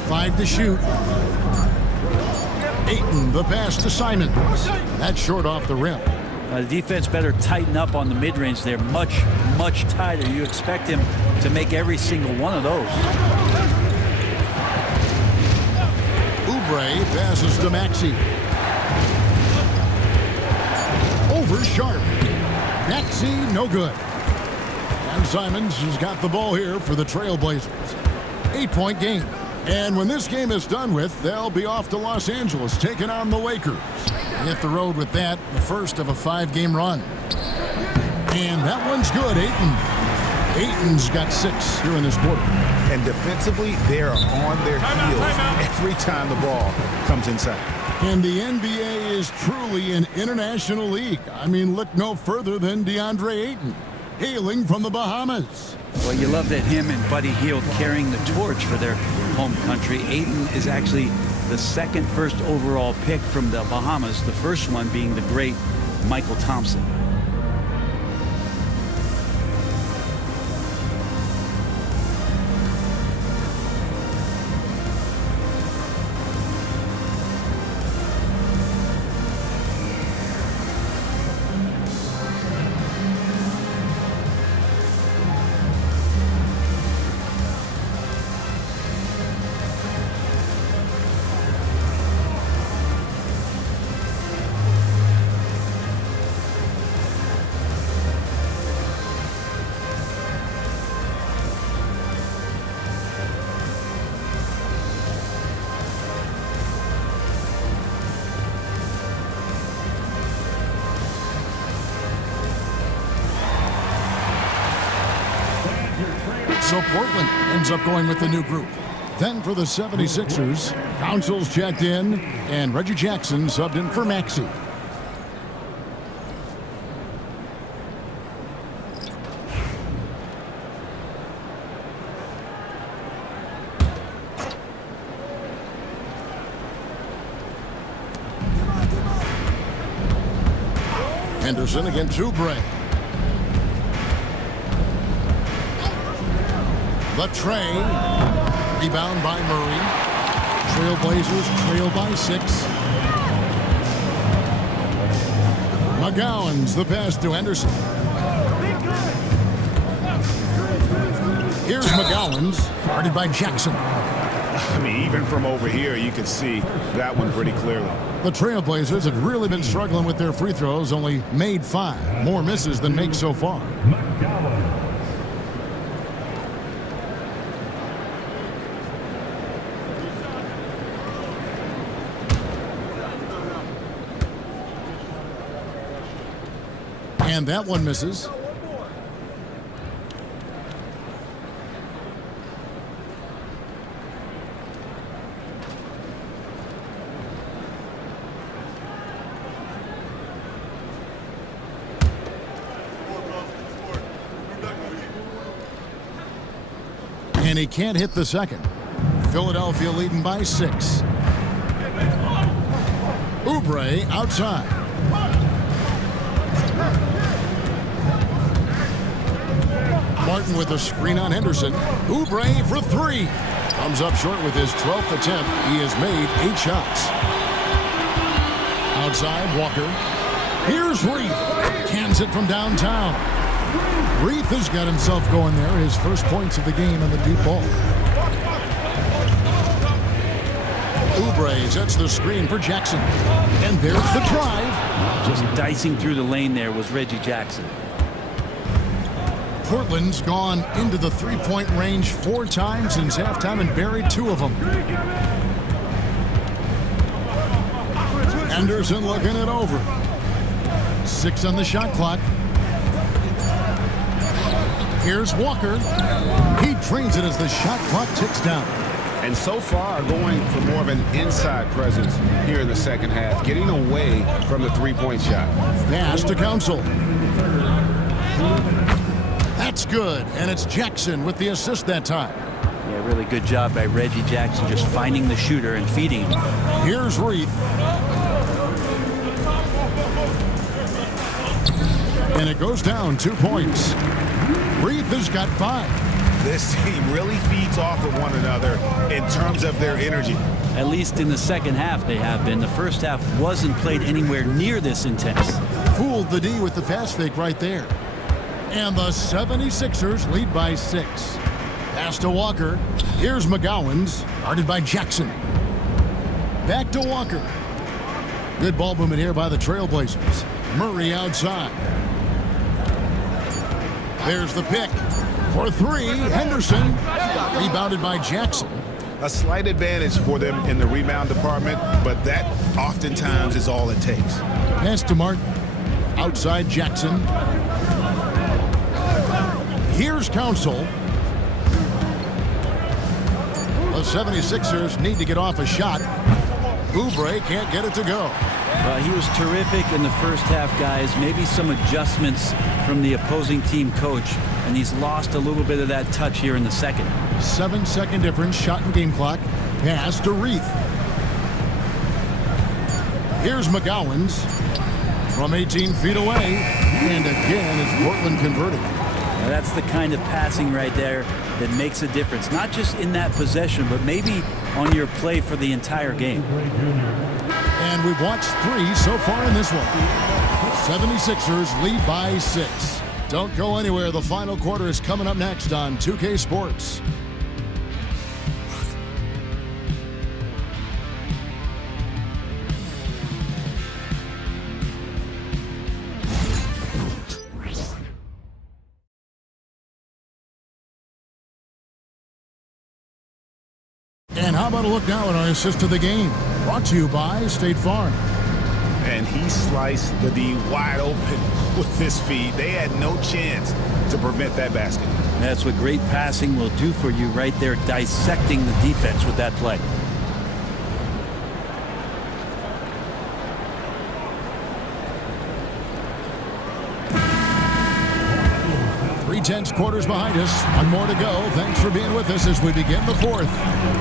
Five to shoot. Ayton, the pass to Simons. That's short off the rim. The defense better tighten up on the mid-range there. Much, much tighter. You expect him to make every single one of those. Oubre passes to Maxey. Over Sharp. Maxey, no good. And Simons has got the ball here for the Trailblazers. 8-point game. And when this game is done with, they'll be off to Los Angeles, taking on the Lakers. Hit the road with that, the first of a 5-game run. And that one's good, Ayton's got 6 here in this quarter. And defensively, they're on their heels every time the ball comes inside. And the NBA is truly an international league. I mean, look no further than DeAndre Ayton, hailing from the Bahamas. Well, you love that him and Buddy Hield carrying the torch for their home country. Ayton is actually the second first overall pick from the Bahamas, the first one being the great Michael Thompson. So Portland ends up going with the new group. Then for the 76ers, Council's checked in, and Reggie Jackson subbed in for Maxey. Henderson against Oubre. The tray. Rebound by Murray. Trailblazers trail by 6. McGowan's the pass to Henderson. Here's McGowan's, guarded by Jackson. I mean, even from over here, you can see that one pretty clearly. The Trailblazers have really been struggling with their free throws, only made 5. More misses than makes so far. And that one misses. And he can't hit the second. Philadelphia leading by 6. Oubre outside. Martin with a screen on Henderson. Oubre for 3. Comes up short with his 12th attempt. He has made 8 shots. Outside, Walker. Here's Reith. Cans it from downtown. Reith has got himself going there. His first points of the game on the deep ball. Oubre sets the screen for Jackson. And there's the drive. Just dicing through the lane there was Reggie Jackson. Portland's gone into the three-point range 4 times since halftime and buried 2 of them. Anderson looking it over. 6 on the shot clock. Here's Walker. He drains it as the shot clock ticks down. And so far going for more of an inside presence here in the second half, getting away from the three-point shot. Pass to Council. That's good, and it's Jackson with the assist that time. Yeah, really good job by Reggie Jackson just finding the shooter and feeding him. Here's Reith. And it goes down 2 points. Reith has got 5. This team really feeds off of one another in terms of their energy. At least in the second half they have been. The first half wasn't played anywhere near this intense. Fooled the D with the pass fake right there. And the 76ers lead by 6. Pass to Walker. Here's McGowan's, guarded by Jackson. Back to Walker. Good ball movement here by the Trailblazers. Murray outside. There's the pick. For 3, Henderson. Rebounded by Jackson. A slight advantage for them in the rebound department, but that oftentimes is all it takes. Pass to Martin. Outside Jackson. Here's Council. The 76ers need to get off a shot. Oubre can't get it to go. He was terrific in the first half, guys. Maybe some adjustments from the opposing team coach, and he's lost a little bit of that touch here in the second. 7-second difference, shot and game clock. Pass to Reith. Here's McGowan's from 18 feet away. And again, it's Portland converting. Now that's the kind of passing right there that makes a difference, not just in that possession, but maybe on your play for the entire game. And we've watched 3 so far in this one. 76ers lead by 6. Don't go anywhere. The final quarter is coming up next on 2K Sports. And how about a look now at our assist of the game? Brought to you by State Farm. And he sliced the D wide open with this feed. They had no chance to prevent that basket. That's what great passing will do for you right there, dissecting the defense with that play. Tense quarters behind us. One more to go. Thanks for being with us as we begin the fourth.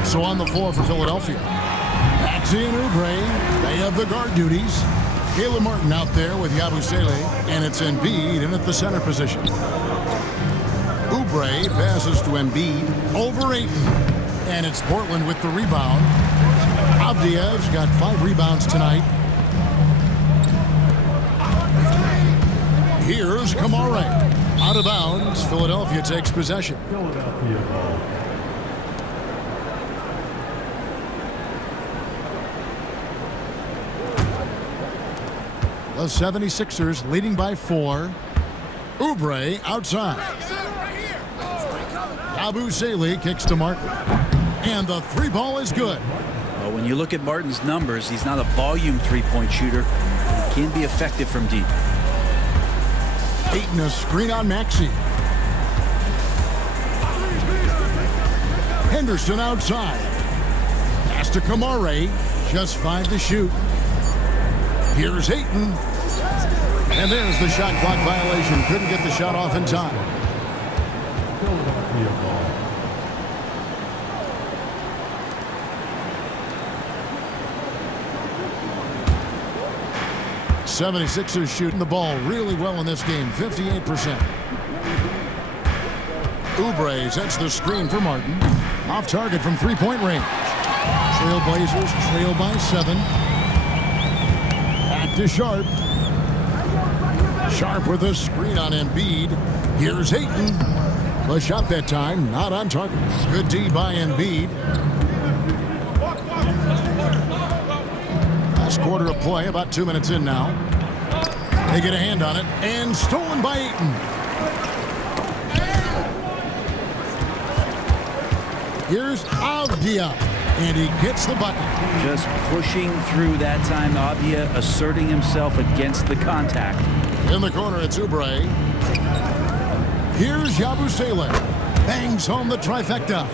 So on the floor for Philadelphia, Maxey and Oubre, they have the guard duties. Caleb Martin out there with Yabusele, and it's Embiid in at the center position. Oubre passes to Embiid over Ayton, and it's Portland with the rebound. Avdiev's got 5 rebounds tonight. Here's Kamara. Out of bounds, Philadelphia takes possession. The 76ers leading by 4. Oubre outside. Yabusele kicks to Martin. And the 3-ball is good. Well, when you look at Martin's numbers, he's not a volume three-point shooter. He can be effective from deep. Ayton a screen on Maxey. Henderson outside. Pass to Kamara. Just 5 to shoot. Here's Ayton. And there's the shot clock violation. Couldn't get the shot off in time. Philadelphia ball. '76ers shooting the ball really well in this game, 58%. Oubre sets the screen for Martin. Off target from 3-point range. Trailblazers trail by 7. Back to Sharp. Sharp with a screen on Embiid. Here's Ayton. The shot that time, not on target. Good D by Embiid. Last quarter of play, about 2 minutes in now. They get a hand on it, and stolen by Ayton. Here's Avdia, and he gets the bucket. Just pushing through that time. Avdia asserting himself against the contact. In the corner, it's Oubre. Here's Yabusele. Bangs home the trifecta.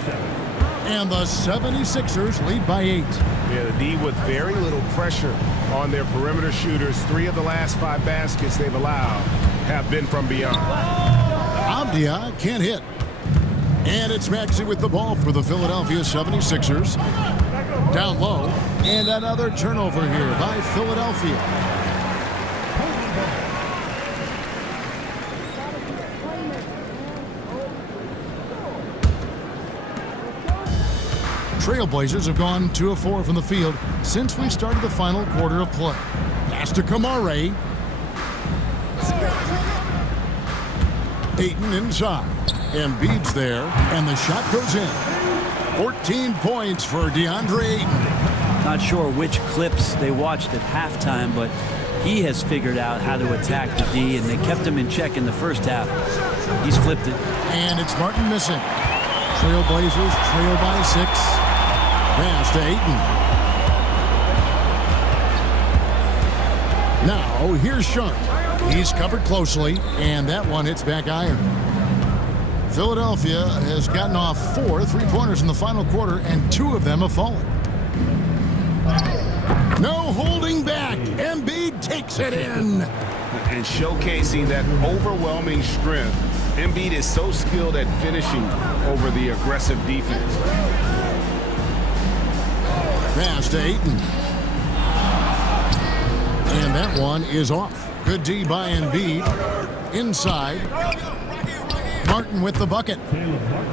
And the 76ers lead by 8. Yeah, the D with very little pressure on their perimeter shooters. 3 of the last 5 baskets they've allowed have been from beyond. Avdia can't hit. And it's Maxey with the ball for the Philadelphia 76ers. Down low. And another turnover here by Philadelphia. Trailblazers have gone 2 of 4 from the field since we started the final quarter of play. Pass to Kamara. Ayton inside. Embiid's there, and the shot goes in. 14 points for DeAndre Ayton. Not sure which clips they watched at halftime, but he has figured out how to attack the D, and they kept him in check in the first half. He's flipped it. And it's Martin missing. Trailblazers trail by 6. Pass to Ayton. Now, here's Sharp. He's covered closely, and that one hits back iron. Philadelphia has gotten off 4 3-pointers in the final quarter, and 2 of them have fallen. No holding back. Embiid takes it in. And showcasing that overwhelming strength. Embiid is so skilled at finishing over the aggressive defense. Pass to Ayton. And that one is off. Good D by Embiid. Inside. Martin with the bucket.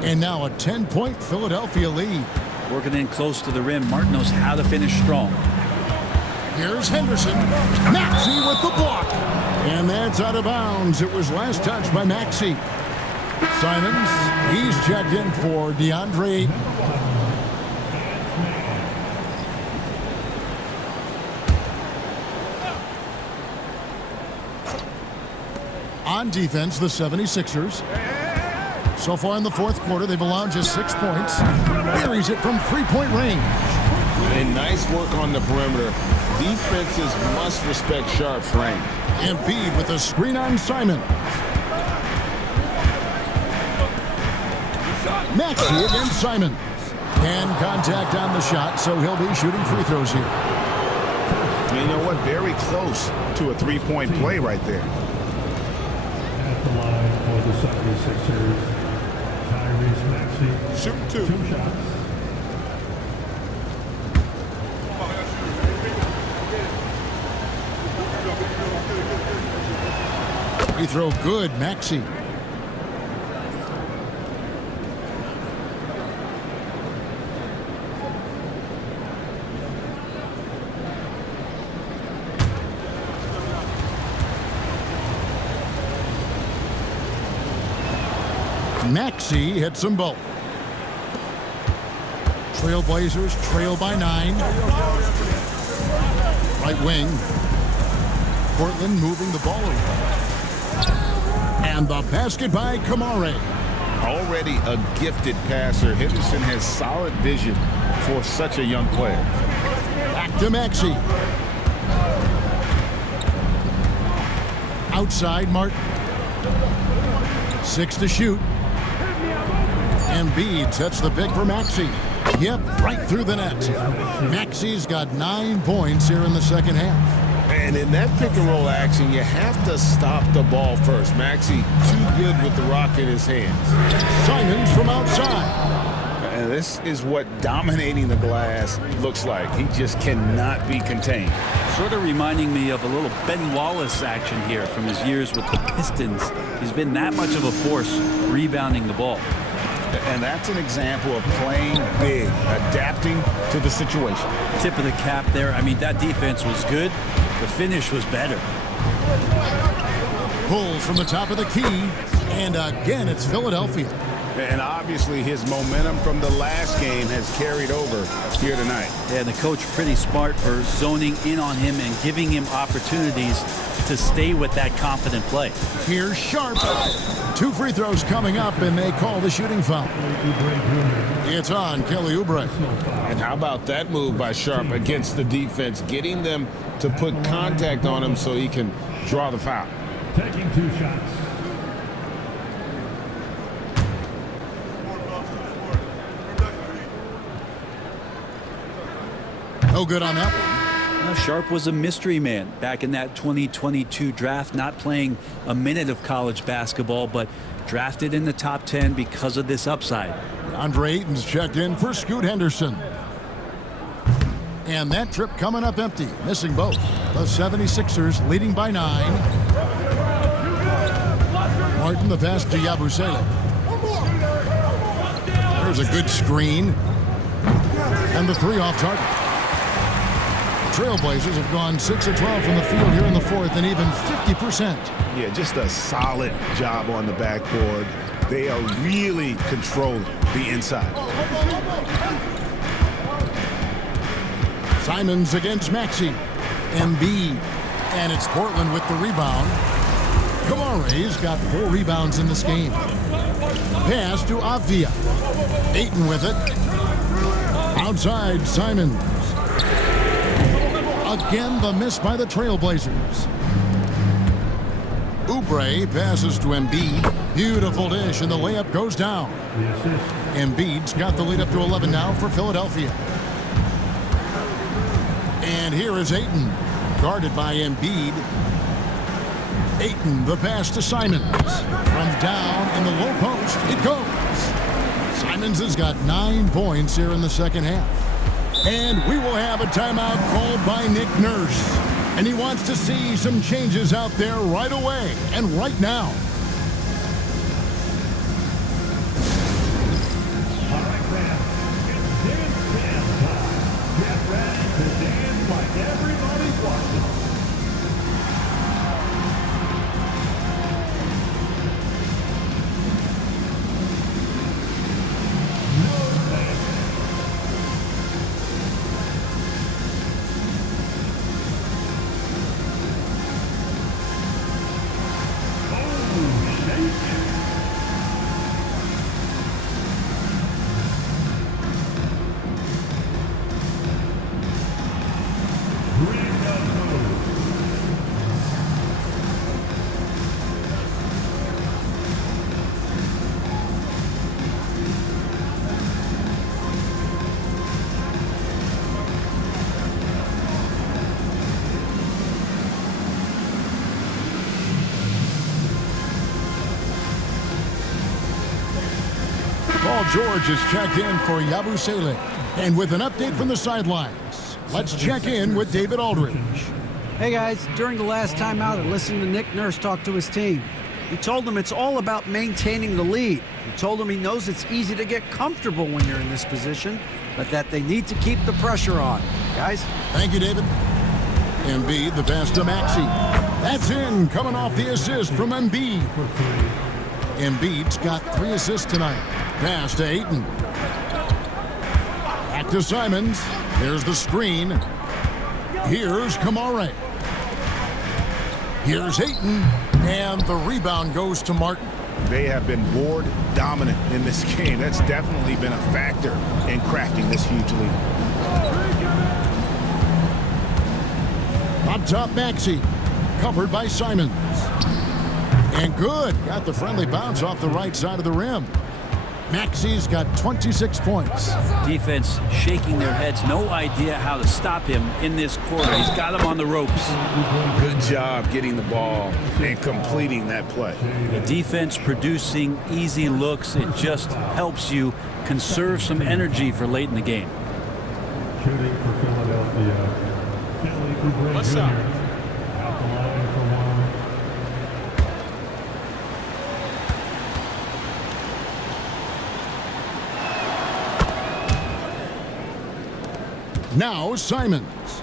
And now a 10-point Philadelphia lead. Working in close to the rim. Martin knows how to finish strong. Here's Henderson. Maxey with the block. And that's out of bounds. It was last touched by Maxey. Simons, he's checked in for DeAndre Ayton. On defense, the 76ers. So far in the fourth quarter, they've allowed just 6 points. Buries it from 3-point range. And nice work on the perimeter. Defenses must respect Sharp's range. Embiid with a screen on Simon. Maxey against Simon. And contact on the shot, so he'll be shooting free throws here. You know what? Very close to a three-point play right there. At the line for the 76ers, Tyrese Maxey. Shoot two. 2 shots. Free throw good, Maxey. Maxey hits them both. Trailblazers trail by 9. Right wing. Portland moving the ball over. And the basket by Kamare. Already a gifted passer, Henderson has solid vision for such a young player. Back to Maxey. Outside Martin. 6 to shoot. Embiid sets the pick for Maxey. Yep, right through the net. Maxey's got 9 points here in the second half. And in that pick and roll action, you have to stop the ball first. Maxey too good with the rock in his hands. Simons from outside. And this is what dominating the glass looks like. He just cannot be contained. Sort of reminding me of a little Ben Wallace action here from his years with the Pistons. He's been that much of a force rebounding the ball. And that's an example of playing big, adapting to the situation. Tip of the cap there. I mean, that defense was good. The finish was better. Pulls from the top of the key. And again, it's Philadelphia. And obviously his momentum from the last game has carried over here tonight. Yeah, the coach pretty smart for zoning in on him and giving him opportunities to stay with that confident play. Here's Sharp. 2 free throws coming up, and they call the shooting foul. It's on Kelly Oubre. And how about that move by Sharp against the defense, getting them to put contact on him so he can draw the foul. Taking 2 shots. No good on that one. Well, Sharp was a mystery man back in that 2022 draft, not playing a minute of college basketball, but drafted in the top 10 because of this upside. Andre Ayton's checked in for Scoot Henderson. And that trip coming up empty, missing both. The 76ers leading by 9. Martin the pass to Yabusele. There's a good screen. And the 3 off target. Trailblazers have gone 6 of 12 from the field here in the 4th and even 50%. Yeah, just a solid job on the backboard. They are really controlling the inside. Simons against Maxey. Embiid. And it's Portland with the rebound. Kamare's got 4 rebounds in this game. Pass to Avdia. Ayton with it. Outside, Simons. Again, the miss by the Trailblazers. Oubre passes to Embiid. Beautiful dish, and the layup goes down. Embiid's got the lead up to 11 now for Philadelphia. And here is Ayton, guarded by Embiid. Ayton, the pass to Simons. From down in the low post, it goes. Simons has got 9 points here in the second half. And we will have a timeout called by Nick Nurse. And he wants to see some changes out there right away and right now. All right, fans, it's dance time. Get ready to dance like everybody's watching. George is checked in for Yabusele. And with an update from the sidelines, let's check in with David Aldridge. Hey guys, during the last timeout, I listened to Nick Nurse talk to his team. He told them it's all about maintaining the lead. He told them he knows it's easy to get comfortable when you're in this position, but that they need to keep the pressure on. Guys? Thank you, David. Embiid, the pass to Maxey. That's in, coming off the assist from Embiid. Embiid's got 3 assists tonight. Pass to Ayton. Back to Simons. There's the screen. Here's Kamare. Here's Ayton. And the rebound goes to Martin. They have been board dominant in this game. That's definitely been a factor in crafting this huge lead. On top, Maxey. Covered by Simons. And good. Got the friendly bounce off the right side of the rim. Maxey's got 26 points. Defense shaking their heads. No idea how to stop him in this quarter. He's got him on the ropes. Good job getting the ball and completing that play. The defense producing easy looks. It just helps you conserve some energy for late in the game. Shooting for Philadelphia. Kelly Oubre Jr. Out the line for one. Now Simons.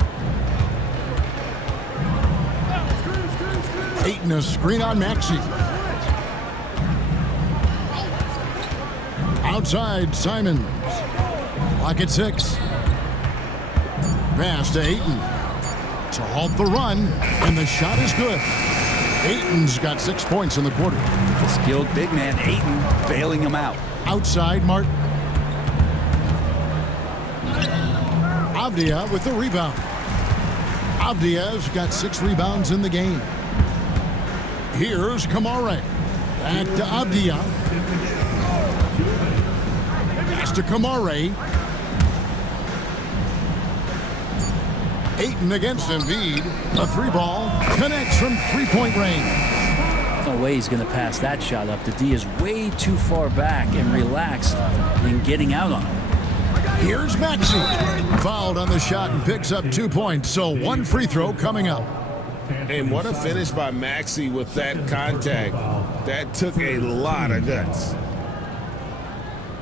Ayton a screen on Maxey. Outside Simons. Clock at 6. Pass to Ayton. To halt the run, and the shot is good. Ayton's got 6 points in the quarter. The skilled big man, Ayton, bailing him out. Outside Martin. Avdia with the rebound. Avdia's got 6 rebounds in the game. Here's Kamare. Back to Avdia. Pass to Kamare. Ayton against Embiid. A 3-ball connects from 3-point range. No way he's going to pass that shot up. The D is way too far back and relaxed in getting out on him. Here's Maxey. Fouled on the shot and picks up 2 points. So 1 free throw coming up. And what a finish by Maxey with that contact. That took a lot of guts.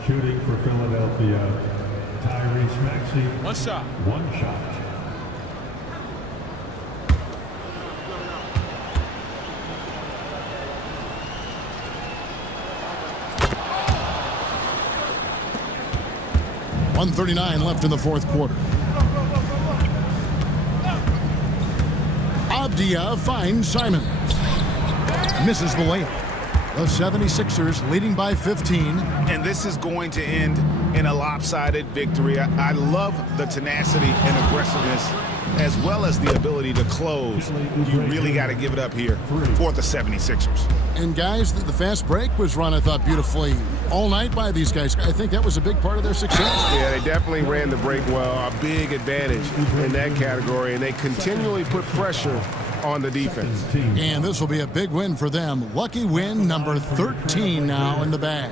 Shooting for Philadelphia. Tyrese Maxey. 1 shot. 1 shot. .139 left in the 4th quarter. Avdia finds Simons. Misses the layup. The 76ers leading by 15. And this is going to end in a lopsided victory. I love the tenacity and aggressiveness as well as the ability to close. You really got to give it up here for the 76ers. And guys, the fast break was run, I thought, beautifully all night by these guys. I think that was a big part of their success. Yeah, they definitely ran the break well. A big advantage in that category, and they continually put pressure on the defense. And this will be a big win for them. Lucky win number 13 now in the bag.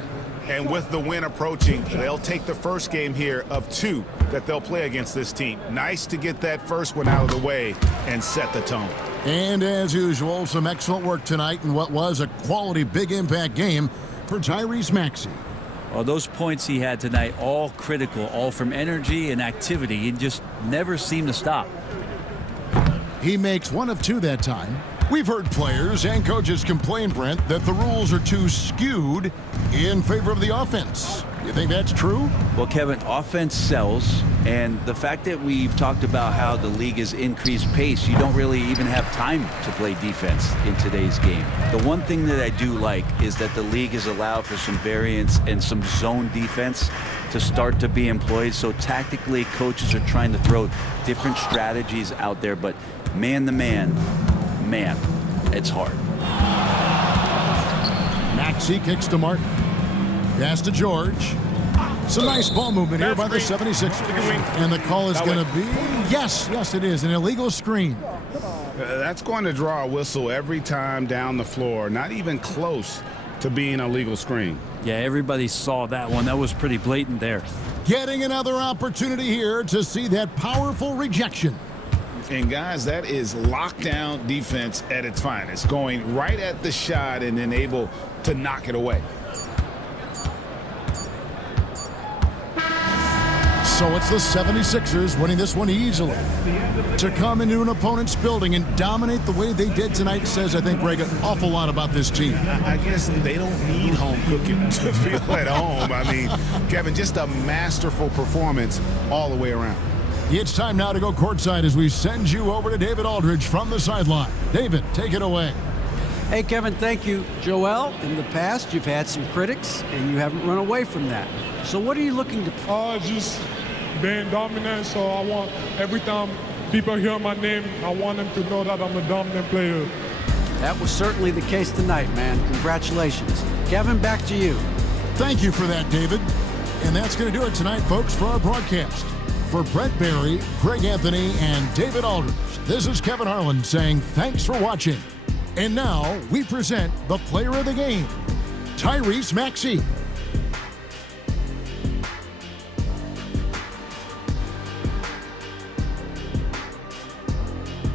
And with the win approaching, they'll take the first game here of 2 that they'll play against this team. Nice to get that first one out of the way and set the tone. And as usual, some excellent work tonight in what was a quality big impact game for Tyrese Maxey. Well, those points he had tonight, all critical, all from energy and activity. He just never seemed to stop. He makes 1 of 2 that time. We've heard players and coaches complain, Brent, that the rules are too skewed in favor of the offense. You think that's true? Well, Kevin, offense sells, and the fact that we've talked about how the league has increased pace, you don't really even have time to play defense in today's game. The one thing that I do like is that the league has allowed for some variance and some zone defense to start to be employed. So tactically, coaches are trying to throw different strategies out there, but man to man, it's hard. Maxey kicks to Martin. Pass to George. Some nice ball movement here by the 76ers. And the call is going to be, yes, it is, an illegal screen. That's going to draw a whistle every time down the floor. Not even close to being a legal screen. Yeah, everybody saw that one. That was pretty blatant there. Getting another opportunity here to see that powerful rejection. And guys, that is lockdown defense at its finest, going right at the shot and then able to knock it away. So it's the 76ers winning this one easily. To come into an opponent's building and dominate the way they did tonight says, I think, Greg, an awful lot about this team. I guess they don't need home cooking to feel at home. I mean, Kevin, just a masterful performance all the way around. It's time now to go courtside as we send you over to David Aldridge from the sideline. David, take it away. Hey, Kevin, thank you. Joel, in the past, you've had some critics, and you haven't run away from that. So what are you looking to... Just being dominant, so I want, every time people hear my name, I want them to know that I'm a dominant player. That was certainly the case tonight, man. Congratulations. Kevin, back to you. Thank you for that, David. And that's going to do it tonight, folks, for our broadcast. For Brett Barry, Greg Anthony, and David Aldridge, this is Kevin Harlan saying thanks for watching. And now we present the player of the game, Tyrese Maxey.